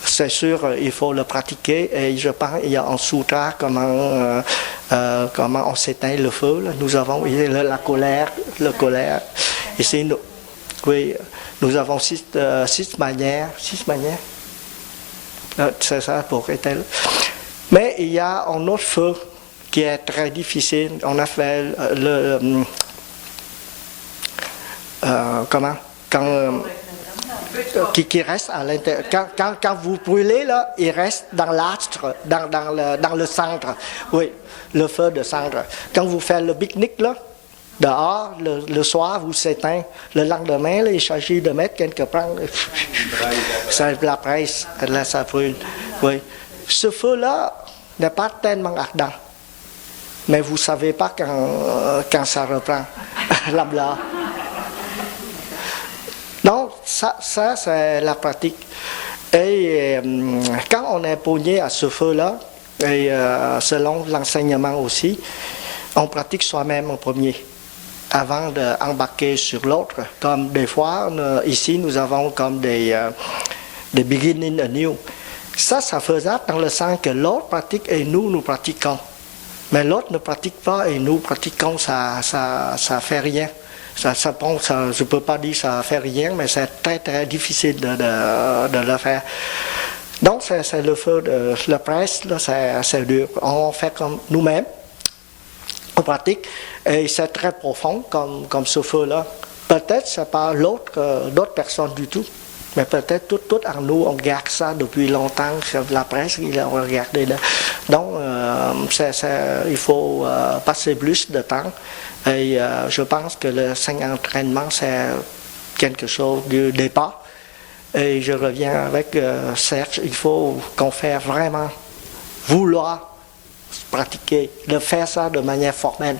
c'est sûr, il faut le pratiquer. Et je pense qu'il y a un sutra comment on s'éteint le feu. Là. Nous avons la colère. Ici, oui, nous avons 6 manières. 6 manières. C'est ça pour éteindre. Mais il y a un autre feu qui est très difficile. On a fait comment? Qui reste à l'intérieur. Quand vous brûlez, là, il reste dans l'astre, dans le centre. Oui, le feu de centre. Quand vous faites le pique-nique, là, dehors, le soir, vous s'éteint. Le lendemain, là, il s'agit de mettre quelque part. C'est la presse, là, ça brûle. Oui. Ce feu-là n'est pas tellement ardent. Mais vous ne savez pas quand ça reprend. Là-bas. Donc, ça c'est la pratique. Et quand on est pogné à ce feu-là, et selon l'enseignement aussi, on pratique soi-même en premier, avant d'embarquer sur l'autre. Comme des fois, ici, nous avons comme des beginning anew. Ça faisait dans le sens que l'autre pratique et nous pratiquons. Mais l'autre ne pratique pas et nous pratiquons, ça fait rien. Je ne peux pas dire que ça ne fait rien, mais c'est très très difficile de le faire. Donc c'est le feu de la presse, là, c'est dur. On fait comme nous-mêmes, on pratique, et c'est très profond comme ce feu-là. Peut-être ce n'est pas d'autres personnes du tout, mais peut-être tout en nous, on garde ça depuis longtemps, c'est la presse qui l'a regardé là. Donc il faut passer plus de temps. Et je pense que le 5 entraînement, c'est quelque chose du départ. Et je reviens avec Serge, il faut qu'on fasse vraiment vouloir pratiquer, de faire ça de manière formelle.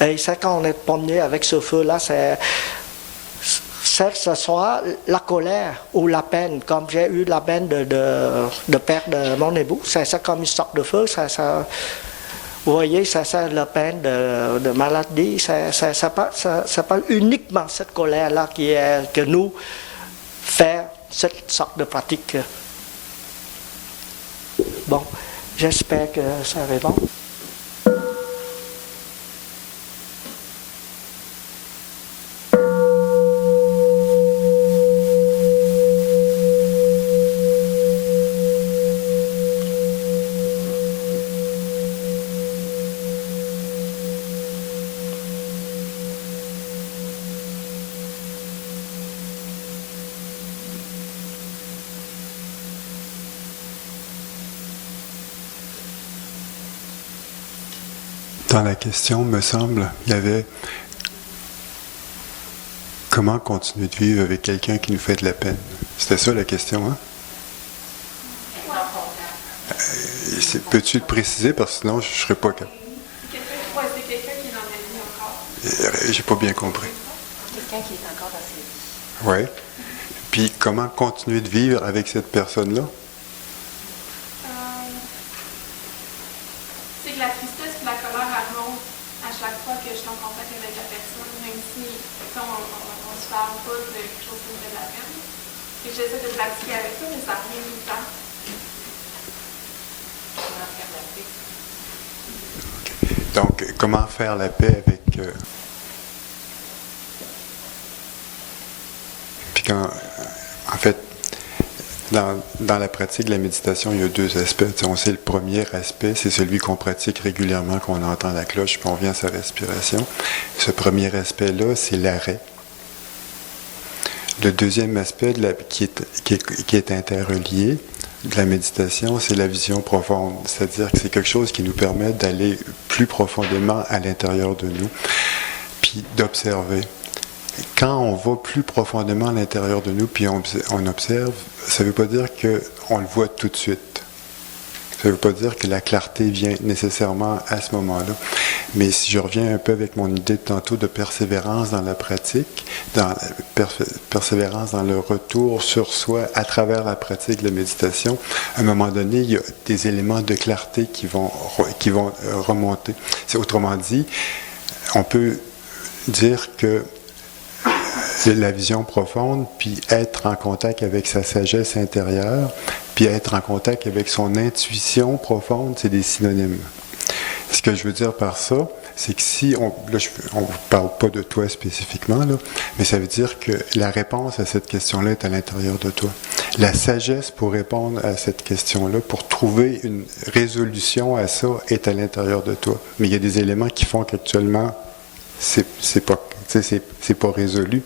Et c'est quand on est promené avec ce feu-là, c'est que ce soit la colère ou la peine, comme j'ai eu la peine de perdre mon époux, c'est comme une sorte de feu, vous voyez, c'est la peine de maladie, c'est pas uniquement cette colère-là que nous fait cette sorte de pratique. Bon, j'espère que ça répond. Dans la question, me semble, il y avait comment continuer de vivre avec quelqu'un qui nous fait de la peine. C'était ça la question, hein? Peux-tu le préciser, parce que sinon je ne serais pas capable. C'est quelqu'un qui est dans ma vie encore. J'ai pas bien compris. Quelqu'un qui est encore dans sa vie. Oui. Puis comment continuer de vivre avec cette personne-là? C'est que la tristesse et la colère remontent à chaque fois que je suis en contact avec la personne, même si on ne se parle pas de quelque chose qui me fait de la peine. Et j'essaie de pratiquer avec ça, mais ça revient tout le temps. Donc, comment faire la paix avec... Puis quand... En fait, dans la pratique de la méditation, il y a deux aspects. On sait le premier aspect, c'est celui qu'on pratique régulièrement, qu'on entend la cloche, puis on vient à sa respiration. Ce premier aspect-là, c'est l'arrêt. Le deuxième aspect qui est interrelié de la méditation, c'est la vision profonde. C'est-à-dire que c'est quelque chose qui nous permet d'aller plus profondément à l'intérieur de nous, puis d'observer. Quand on va plus profondément à l'intérieur de nous, puis on observe, ça ne veut pas dire qu'on le voit tout de suite. Ça ne veut pas dire que la clarté vient nécessairement à ce moment-là. Mais si je reviens un peu avec mon idée de tantôt de persévérance dans la pratique, persévérance dans le retour sur soi à travers la pratique de la méditation, à un moment donné, il y a des éléments de clarté qui vont remonter. Autrement dit, on peut dire que la vision profonde, puis être en contact avec sa sagesse intérieure, puis être en contact avec son intuition profonde, c'est des synonymes. Ce que je veux dire par ça, c'est que si on ne parle pas de toi spécifiquement, là, mais ça veut dire que la réponse à cette question-là est à l'intérieur de toi. La sagesse pour répondre à cette question-là, pour trouver une résolution à ça, est à l'intérieur de toi. Mais il y a des éléments qui font qu'actuellement, c'est pas résolu,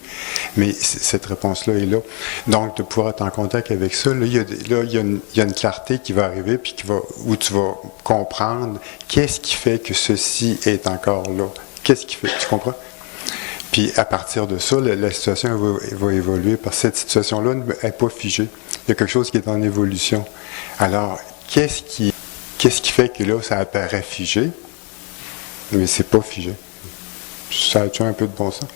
mais cette réponse-là est là. Donc, de pouvoir être en contact avec ça, il y a une clarté qui va arriver, puis où tu vas comprendre qu'est-ce qui fait que ceci est encore là. Qu'est-ce qui fait, tu comprends? Puis, à partir de ça, la situation va évoluer, parce que cette situation-là n'est pas figée. Il y a quelque chose qui est en évolution. Alors, qu'est-ce qui fait que là, ça apparaît figé, mais c'est pas figé? Ça a-tu un peu de bon sens?